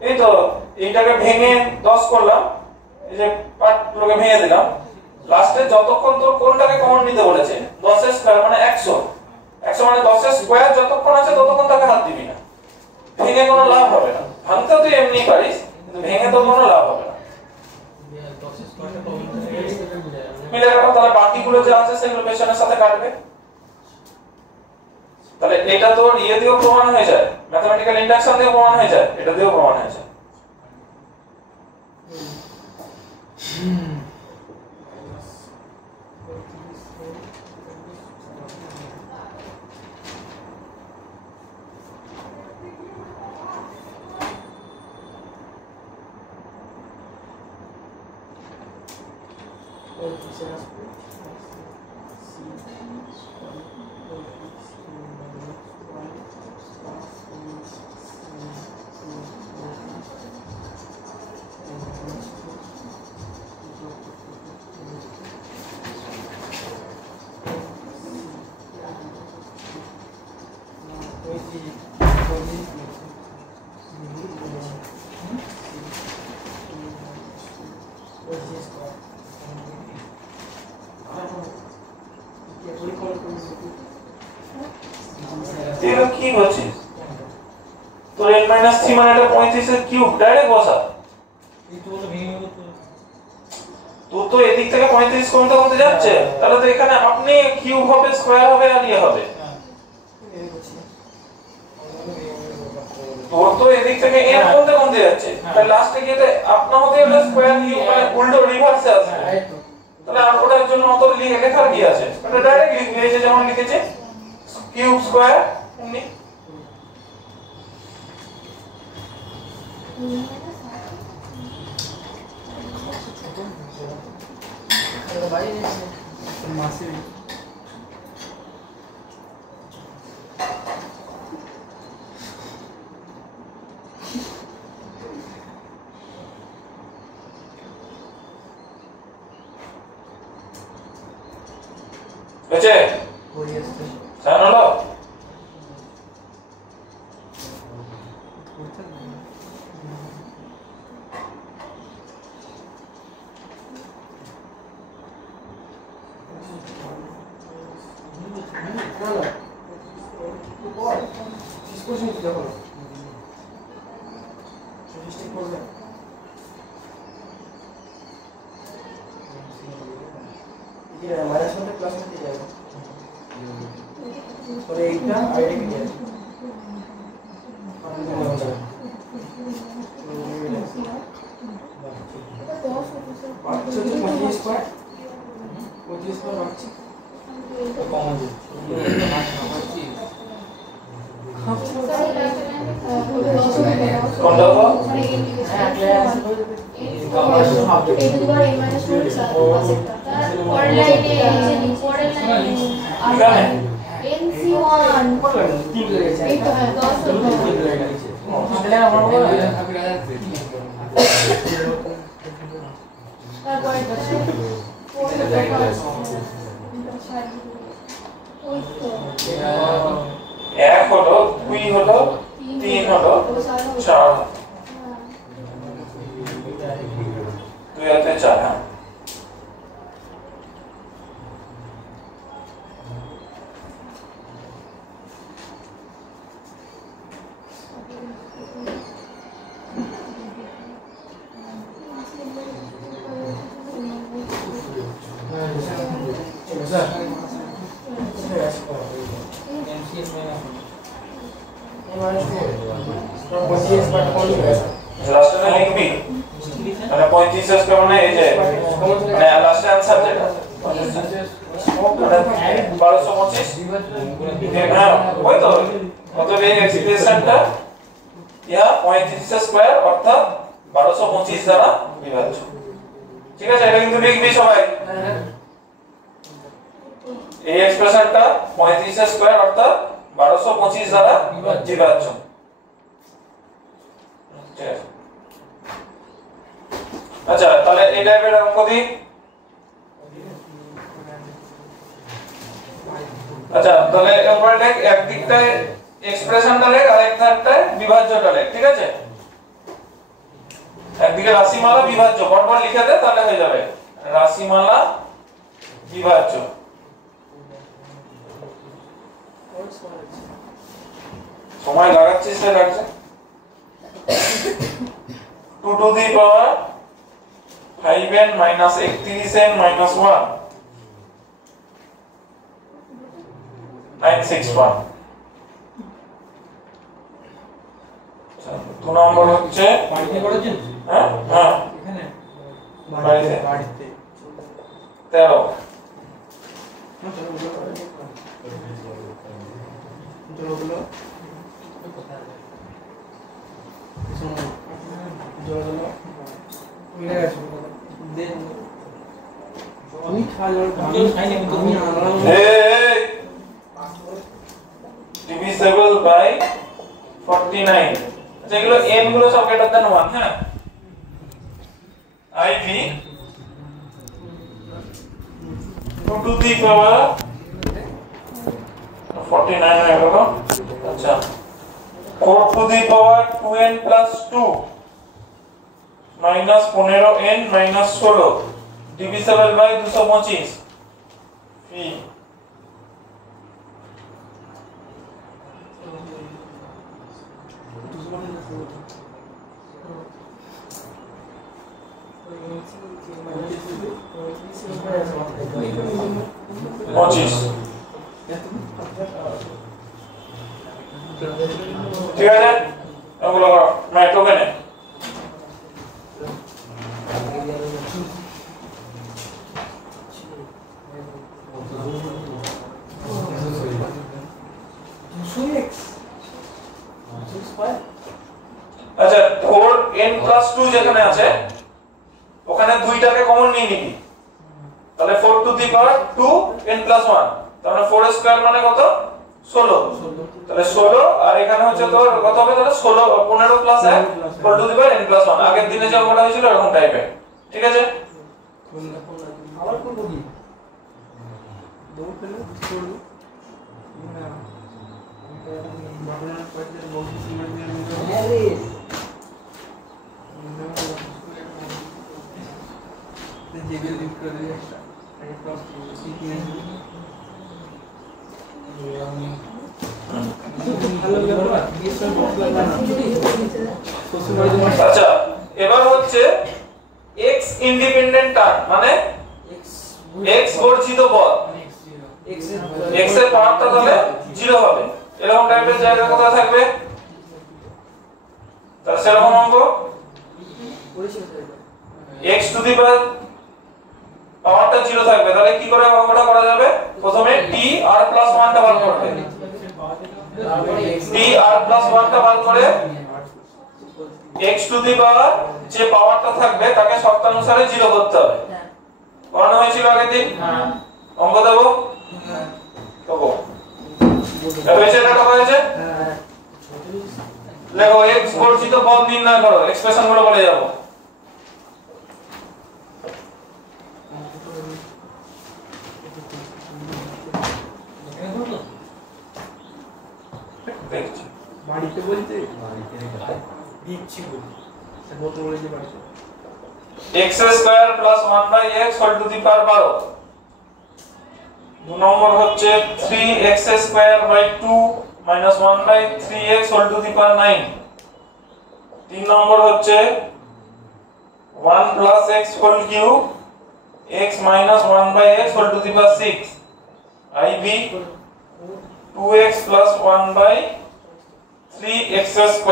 এই তো এইটাকে ভেঙে 10 করলাম এই যে পার্টগুলোকে ভেঙে দিলাম লাস্টে যতক্ষণ তোর কোনটাকে কমন নিতে বলেছে 10 এর স্কয়ার মানে 100 100 মানে 10 এর স্কয়ার যতক্ষণ আছে ততক্ষণ তাকে হাত দিবি না ভেঙে কোনো লাভ হবে না ভাঙতে তুই এমনি পারিস কিন্তু ভেঙে তো কোনো লাভ হবে না মিলে গেল, তাহলে বাকিগুলো যা আছে সেগুলো পেছনের সাথে কাটবে। তাহলে এটা তো ইয়ে দিয়েও প্রমাণ হয়ে যায়, ম্যাথমেটিক্যাল ইন্ডাকশন দিয়েও প্রমাণ হয়ে যায়, এটা দিয়েও প্রমাণ হয়ে যায়। কি করছিস? তোর n - 3 মানে এটা 35 এর কিউব, ডাইরেক্ট বসা। তো তো এদিক থেকে 35 কমতে কমতে যাচ্ছে, তাহলে তো এখানে আপনি কিউব হবে, স্কয়ার হবে আর ইয়ে হবে। তোর তো এদিক থেকে n কমতে কমতে যাচ্ছে, তাহলে লাস্টে গিয়ে তো আপনা হতে এটা স্কয়ার কিউব মানে উল্টো রিভার্সে আসবে। তাহলে আর ওটার জন্য অত লেখার কি আছে, এটা ডাইরেক্ট লিখবে, এই যে যেমন লিখেছে কিউব স্কয়ার এমনি। বুঝছে? সান হলো? এক হলো, দুই হলো, তিন হলো, চার, দুই হাতে চার। হ্যাঁ লাস্টে লিখবি মানে 35 এর স্কয়ার মানে এই যে মানে লাস্টে आंसर যেটা 1225 হ্যাঁ ওই তো অতএব এই এক্সপ্রেশনটা ইয়া 35 এর স্কয়ার অর্থাৎ 1225 দ্বারা বিভাজ্য। ঠিক আছে, এটা কিন্তু লিখবি সবাই। এই এক্সপ্রেশনটা 35 এর স্কয়ার অর্থাৎ 1225 দ্বারা বিভাজ্য। ঠিক আছে, আচ্ছা তাহলে এই টাইপের অঙ্ক দিই। আচ্ছা তাহলে এরপরে দেখ, একদিকটায় এক্সপ্রেশনটা লেখ আর একদিকটায় বিভাজ্যটা লেখ। ঠিক আছে, একদিকে রাশিমালা বিভাজ্য পরপর লিখে দে, তাহলে হয়ে যাবে রাশিমালা বিভাজ্য। সময় লাগাচ্ছিস না লাগছে? 2 to the power 5n - 31n - 1 961 2 নম্বর হচ্ছে বাড়িতে করেছেন হ্যাঁ হ্যাঁ এখানে বাড়িতে বাড়িতে 13 জলগুলো জলগুলো মিলে গেছে দেন আমি খাই খাইনি কিন্তু আমি আলাদা hey divisible by 49 আচ্ছা এগুলো n গুলো সব গ্রেটার দ্যান 1 হ্যাঁ iv 2 to the power 49 হয়ে গেল আচ্ছা 4 to the power 2n plus 2 minus 15n minus 16 divisible by 225 v পঁচিশ ঠিক আছে এগুলো মাইক্রোভেনে আচ্ছা 4n + 2 যেখানে আছে ওখানে দুইটাকে কমন নিয়ে নিবি তাহলে 4 টু দি পাওয়ার 2n + 1 তাহলে 4 স্কয়ার মানে কত 16 তাহলে 16 আর এখানে হচ্ছে তোর কত হবে তাহলে 16 15 + 1 4 টু দি পাওয়ার n + 1 আগের দিনে যে অঙ্কটা হয়েছিল এরকম টাইপের ঠিক আছে আবার করব কি দৌড় ফেলে করব না বাবুরা কয়েকটা বলছি আরে যেগুলো লিখ করে একটা ক্রস সিকিউরিটি আচ্ছা এবার হচ্ছে x ইন্ডিপেন্ডেন্ট টার্ম মানে x বর্জিত পদ x এর পাওয়ারটা তাহলে 0 হবে এরকম টাইপের জায়গা কোথায় থাকবে তাহলে সেরকম অঙ্ক x টু দি পাওয়ারটা 0 থাকবে তাহলে কি করে অঙ্কটা করা যাবে প্রথমে t r + 1 টা বার করবে t r + 1 টা বার করে x টু দি পাওয়ার যে পাওয়ারটা থাকবে তাকে শর্তানুসারে 0 করতে হবে করানো হয়েছিল আগের দিন অঙ্ক দেব দেবো হয়েছে এটা হয়েছে লেখো x বর্জিত পদ নির্ণয় করো এক্সপ্রেশন গুলো বলে যাব দেখছি বাড়িতে বলতে দিচ্ছি বলি কত বলেছে বাড়িতে x² + 1/x whole to the পাওয়ার 12 2 নম্বর হচ্ছে 3x² 2 1/3x whole to the power 9 3 number হচ্ছে 1 + x whole cube x - 1/x whole to the power 6 iv 2x + 1/3x²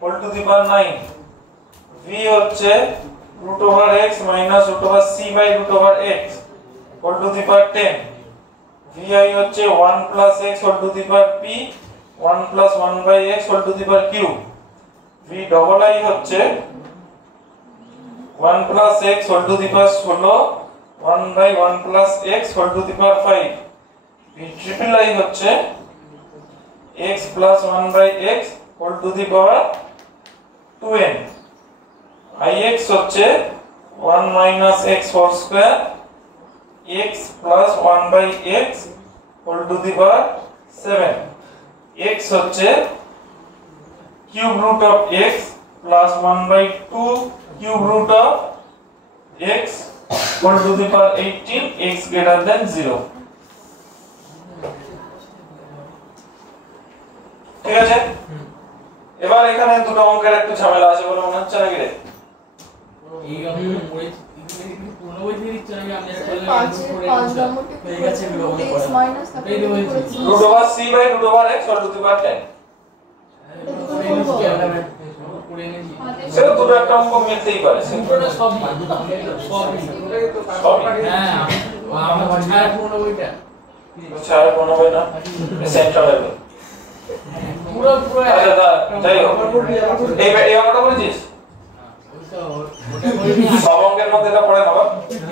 whole to the power 9 v হচ্ছে √x - √c/√x whole to the power 10 vi হচ্ছে 1 + x whole to the power p 1 + 1/x whole to the power q vi হচ্ছে 1 + x whole to the power 16 1/1 + x whole to the power 5 vi হচ্ছে x + 1/x whole to the power 2n ix হচ্ছে 1 - x whole square x + 1/x whole to the power 7 x হচ্ছে cube root of x + 1/2 cube root of x whole to the power 18 x greater than 0 ঠিক আছে এবার এখানে দুটো অঙ্কের একটু ঝামেলা আছে বলে মনে হচ্ছে নাকি রে এই অঙ্কটা পড়ে পুরনো বই দিয়ে দিচ্ছেন আমি আপনাকে বললাম পাঁচ নম্বরটা হয়ে গেছে এগুলো মনে x পড়ে মাইনাস তারপরে এই তো বলছি। করেছি। Root over c by root over x all to the power 10 পড়ে এনেছি সেটা দুটো একটা অঙ্ক মিলতেই পারে পুরোটা সবই হ্যাঁ আমার ছায়া পুরনো বইটা ছাড় কোনো হবে না সেন্টার হবে পুরো পুরো আচ্ছা যাই হোক এই অঙ্কটা করেছিস সব অঙ্কের মধ্যে এটা পড়ে নেবা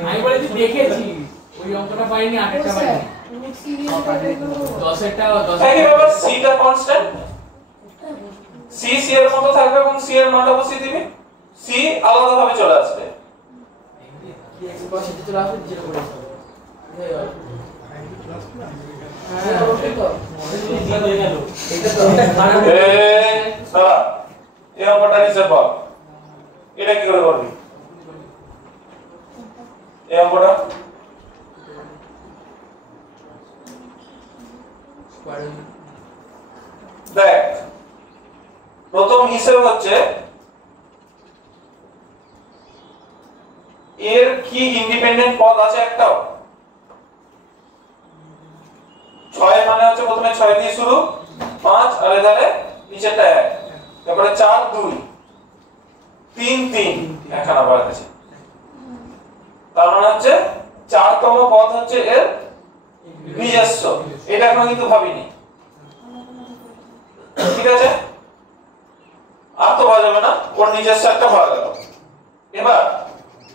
আমি বলেছি দেখেছি ওই অঙ্কটা পাইনি আগেরটা পাইনি রুট সিরিজ 10এরটা তাই বাবা সিটা কনস্ট্যান্ট সি সি এর মতো থাকবে এবং সি এর মানটা বসিয়ে দিবি সি আলাদা ভাবে চলে আসবে দাঁড়া এই অঙ্কটা নিচে পাও এটা কি করে করবি এই অঙ্কটা দেখ প্রথম হিসেব হচ্ছে এর কি ইন্ডিপেন্ডেন্ট পদ আছে একটাও 6 মানে হচ্ছে প্রথমে 6 দিয়ে শুরু 5 আর এধারে নিচেরটা 1 তারপরে 4 2 3 3 এখানে আবার আছে তার মানে হচ্ছে 4তম পদ হচ্ছে এর নিজস্ব এটা এখনো কিন্তু ভাবিনি ঠিক আছে আর তো ভাবা যাবে না ওর নিজস্ব একটা ভাগ গেল এবার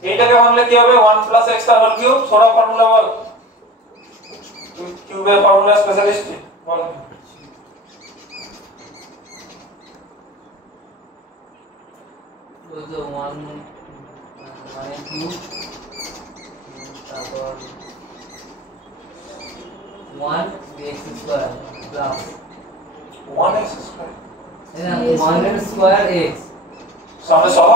এইটাকে ভাঙলে কি হবে 1 + x তার হোল কিউব সোরা ফর্মুলা বল কিউবের ফর্মুলা স্পেশালিস্ট বল তো 1 মানে কিউব তারপর 1 x square plus 1x square না 1 এর স্কয়ার x সামনে সহ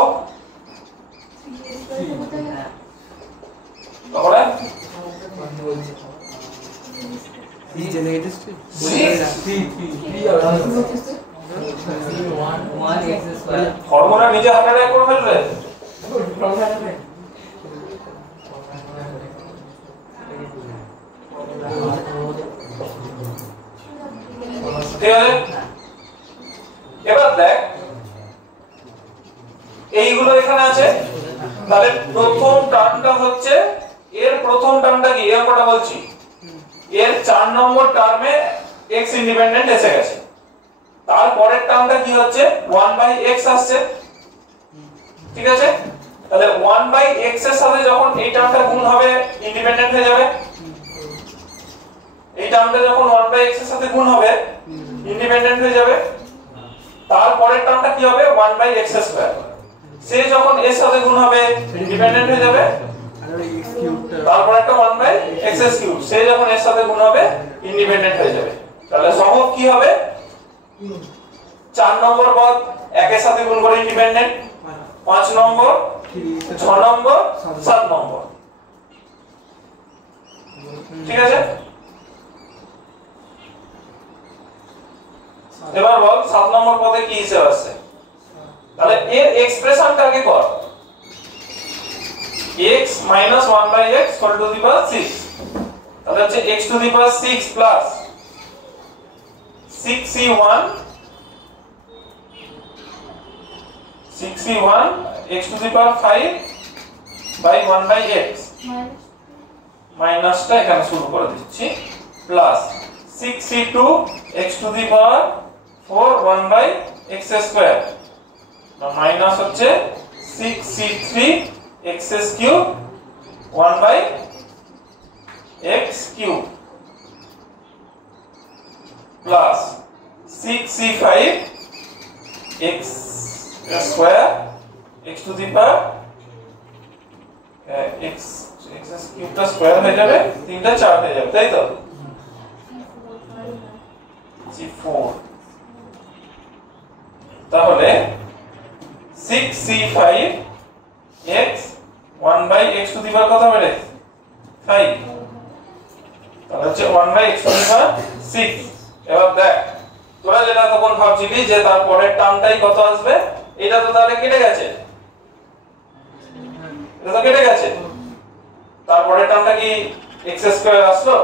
তাহলে c generator 1 x square formula নিজে হাতে করে ফেলবে ঠিক আছে এবার দেখ এইগুলো এখানে আছে তাহলে প্রথম টার্মটা হচ্ছে এর প্রথম টার্মটা কি এর কথা বলছি এর 4 নম্বর টার্মে x ইন্ডিপেন্ডেন্ট এসে গেছে তারপরের টার্মটা কি হচ্ছে 1/x আসছে ঠিক আছে তাহলে 1/x এর সাথে যখন এই টার্মটা গুণ হবে ইন্ডিপেন্ডেন্ট হয়ে যাবে এই টার্মটা যখন 1/x এর সাথে গুণ হবে ইন্ডিপেন্ডেন্ট হয়ে যাবে তারপরের টার্মটা কি হবে 1/x স্কয়ার সে যখন এর সাথে গুণ হবে ডিপেন্ডেন্ট হয়ে যাবে তারপর একটা 1/x কিউব সে যখন এর সাথে গুণ হবে ইন্ডিপেন্ডেন্ট হয়ে যাবে তাহলে সহগ কি হবে 4 নম্বর পদ 1 এর সাথে গুণ করে ইন্ডিপেন্ডেন্ট 5 নম্বর 6 নম্বর 7 নম্বর ঠিক আছে এবার বল 7 নম্বর পদে কি হিসাব আছে তাহলে এর এক্সপ্রেশনটাকে কর x - 1/x = to the power 6 তাহলে হচ্ছে x to the power 6 plus 6c1 x to the power 5 by 1/x মাইনাসটা এখানে শুরু করে দিচ্ছি plus 6c2 x to the power 4 1/x square minus হচ্ছে 6c3 x cube 1/x cube plus 6c5 x square x to the power x কিউবটা স্কয়ার হয়ে যাবে 3টা 4 হয়ে যাবে তাই তো c4 তাহলে 6c5 x 1/x to the power কত হবে 5 তাহলে হচ্ছে 1/x to the power 6 এবার দেখ তোরা যেটা তখন ভাবছিলি যে তারপরের টার্মটাই কত আসবে এটা তো তাহলে কেটে গেছে এটা তো কেটে গেছে, তারপরের টার্মটা কি x স্কয়ার আসলো?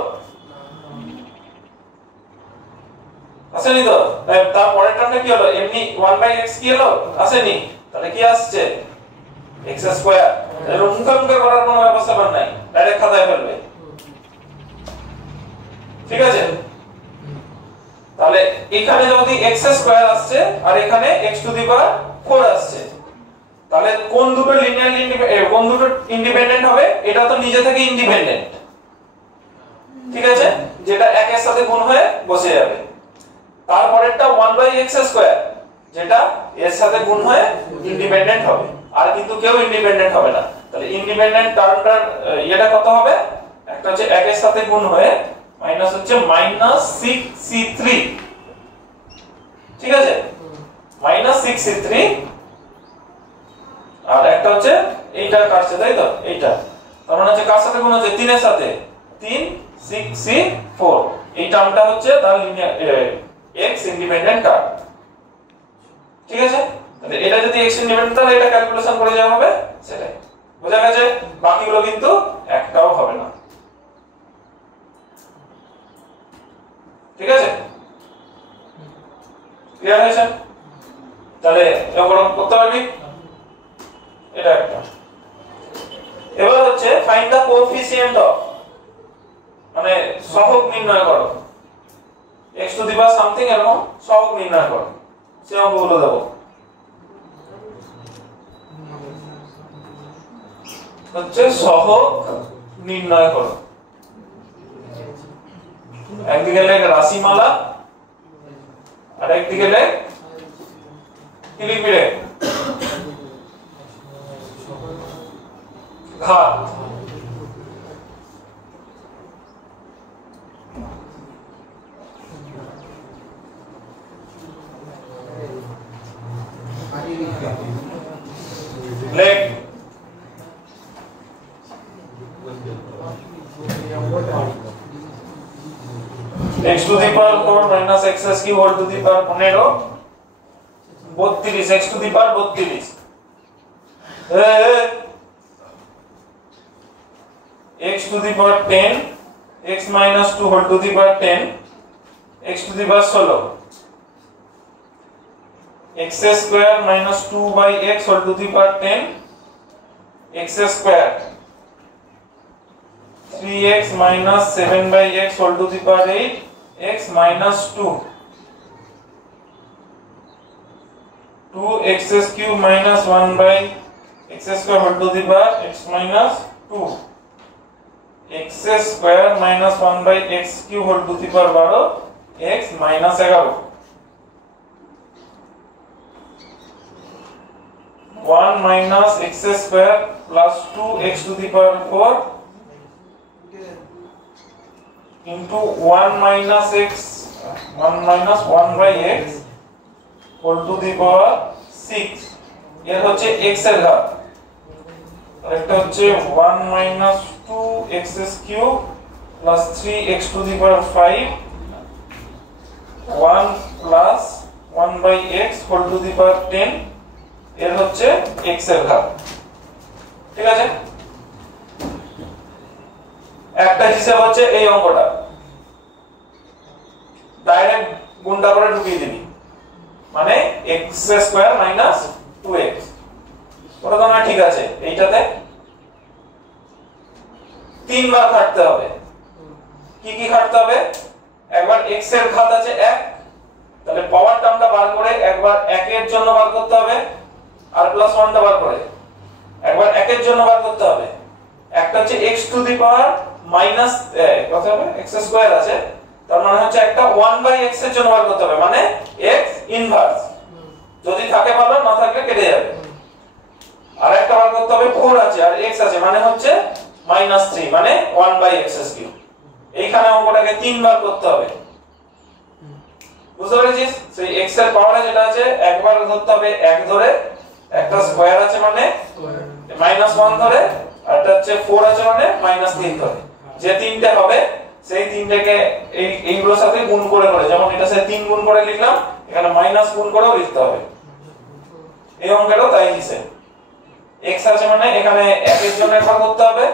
আসেনি তো। তারপরের টার্মটা কি হলো? এমনি 1/x কি হলো? আসেনি। তাহলে কি আসছে? x square. এর মুখে করার কোনো ব্যবস্থা নাই, ডাইরেক্ট খাতায় ফেলবে। ঠিক আছে? তাহলে এখানে যদি x স্কয়ার আসছে আর এখানে x⁴ আসছে, তাহলে কোন দুটো লিনিয়ারলি কোন দুটো ইন্ডিপেন্ডেন্ট হবে? এটা তো নিজে থেকে ইন্ডিপেন্ডেন্ট। ঠিক আছে, যেটা 1 এর সাথে গুণ হয়ে বসে যাবে। তারপরেরটা 1/x², যেটা এর সাথে গুণ হয়ে ইন্ডিপেন্ডেন্ট হবে, আর কিন্তু কেউ ইন্ডিপেন্ডেন্ট হবে না। তাহলে ইন্ডিপেন্ডেন্ট টার্মটার এটা কত হবে? একটা হচ্ছে 1 এর সাথে গুণ হয়ে মাইনাস হচ্ছে -6c3। ঠিক আছে, -6c3, আর একটা হচ্ছে এইটা কাটছে, তাই তো? এইটা তার মানে হচ্ছে কার সাথে গুণ হচ্ছে? 3 এর সাথে, 3 6c4। এই টার্মটা হচ্ছে তার লিনিয়ার x ইন্ডিপেন্ডেন্ট টার্ম। ঠিক আছে, তাহলে এটা যদি x ইন্ডিপেন্ডেন্ট, তাহলে এটা ক্যালকুলেশন করে যাওয়া হবে, সেটাই বোঝা গেছে। বাকিগুলো কিন্তু একটাও হবে না। ঠিক আছে, ক্লিয়ার হয়েছে? তাহলে এগুলো করতে পারবি, এটা একটা। এবার হচ্ছে ফাইন্ড দা কোএফিসিয়েন্ট অফ, মানে সহগ নির্ণয় করো, x to the power something এরকম সহগ নির্ণয় করো। সে অঙ্কগুলো দেবো। হচ্ছে সহগ নির্ণয় করো। একদিকে লেখ রাশিমালা আর একদিকে লেখ কি লিখবি রে? ঘাত। লেখ x to the power 4 minus x cube whole to the power 15 32 x to the power 32 x to the power 10 x minus 2 whole to the power 10 x to the power 16 x square minus 2 by x whole to the power 10 x square 3x minus 7 by x whole to the power 8 x minus 2 2x cube minus 1 by x square whole to the power x minus 2 x square minus 1 by x cube whole to the power 12 x minus 11 1 minus x square plus 2x to the power 4 into 1 minus x 1 minus 1 by x whole to the power 6 এর হচ্ছে x এর ঘাত, আর একটা হচ্ছে 1 minus 2x cube plus 3x to the power 5 1 plus 1 by x whole to the power 10 এর হচ্ছে x এর ঘাত। ঠিক আছে, একটা হিসাব হচ্ছে এই অঙ্কটা, ডাইরেক্ট গুণটা করে ঢুকিয়ে দিবি, মানে x স্কয়ার মাইনাস 2x। ওটা তো না, ঠিক আছে। এইটাতে তিনবার কাটতে হবে। কি কি কাটতে হবে? একবার x এর ঘাত আছে 1, তাহলে পাওয়ার টার্মটা বার করে একবার 1 এর জন্য বার করতে হবে, আর প্লাস 1 টা বার করে একবার 1 এর জন্য বার করতে হবে। একটা হচ্ছে x to the power minus কত হবে? x স্কয়ার আছে, তার মানে হচ্ছে একটা 1/x এর জন্য বার করতে হবে, মানে x ইনভার্স। যদি থাকে ভালো, না থাকলে কেটে যাবে। আর একটা বার করতে হবে 4 আছে আর x আছে, মানে হচ্ছে -3, মানে 1/x3। এইখানে অঙ্কটাকে তিনবার করতে হবে। বুঝতে পেরেছিস? সেই x এর পাওয়ারে যেটা আছে একবার ধরতে হবে 1 ধরে, একটা স্কয়ার আছে মানে -1 ধরে, আর একটা হচ্ছে 4 আছে মানে -3 ধরে। যে তিনটে হবে সেই তিনটাকে এইগুলোর সাথে গুণ করে করে, যেমন এটা সে 3 গুণ করে লিখলাম, এখানে মাইনাস গুণ করেও লিখতে হবে। এই অঙ্কেরও তাই হিসেব। x আছে মানে এখানে 1 এর জন্য একবার করতে হবে,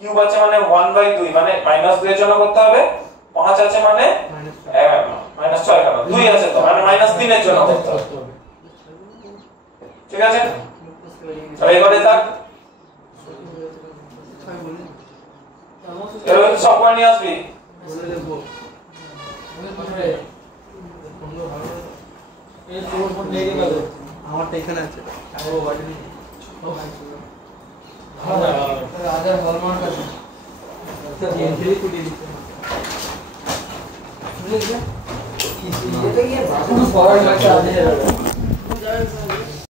কিউব আছে মানে 1/2 মানে -2 এর জন্য করতে হবে, 5 আছে মানে -6 কেন 2 আছে তো মানে -3 এর জন্য করতে হবে। ঠিক আছে, তাহলে এবারে থাক এবারে সব করে নিয়ে আসবি। বলে দেবো আমারটা এখানে আছে ও বাড়ি নেই রাজার হলমার্ক আছে এন্ট্রি কুড়িয়ে দিতে এটা কি বাসন পড়ার লাগছে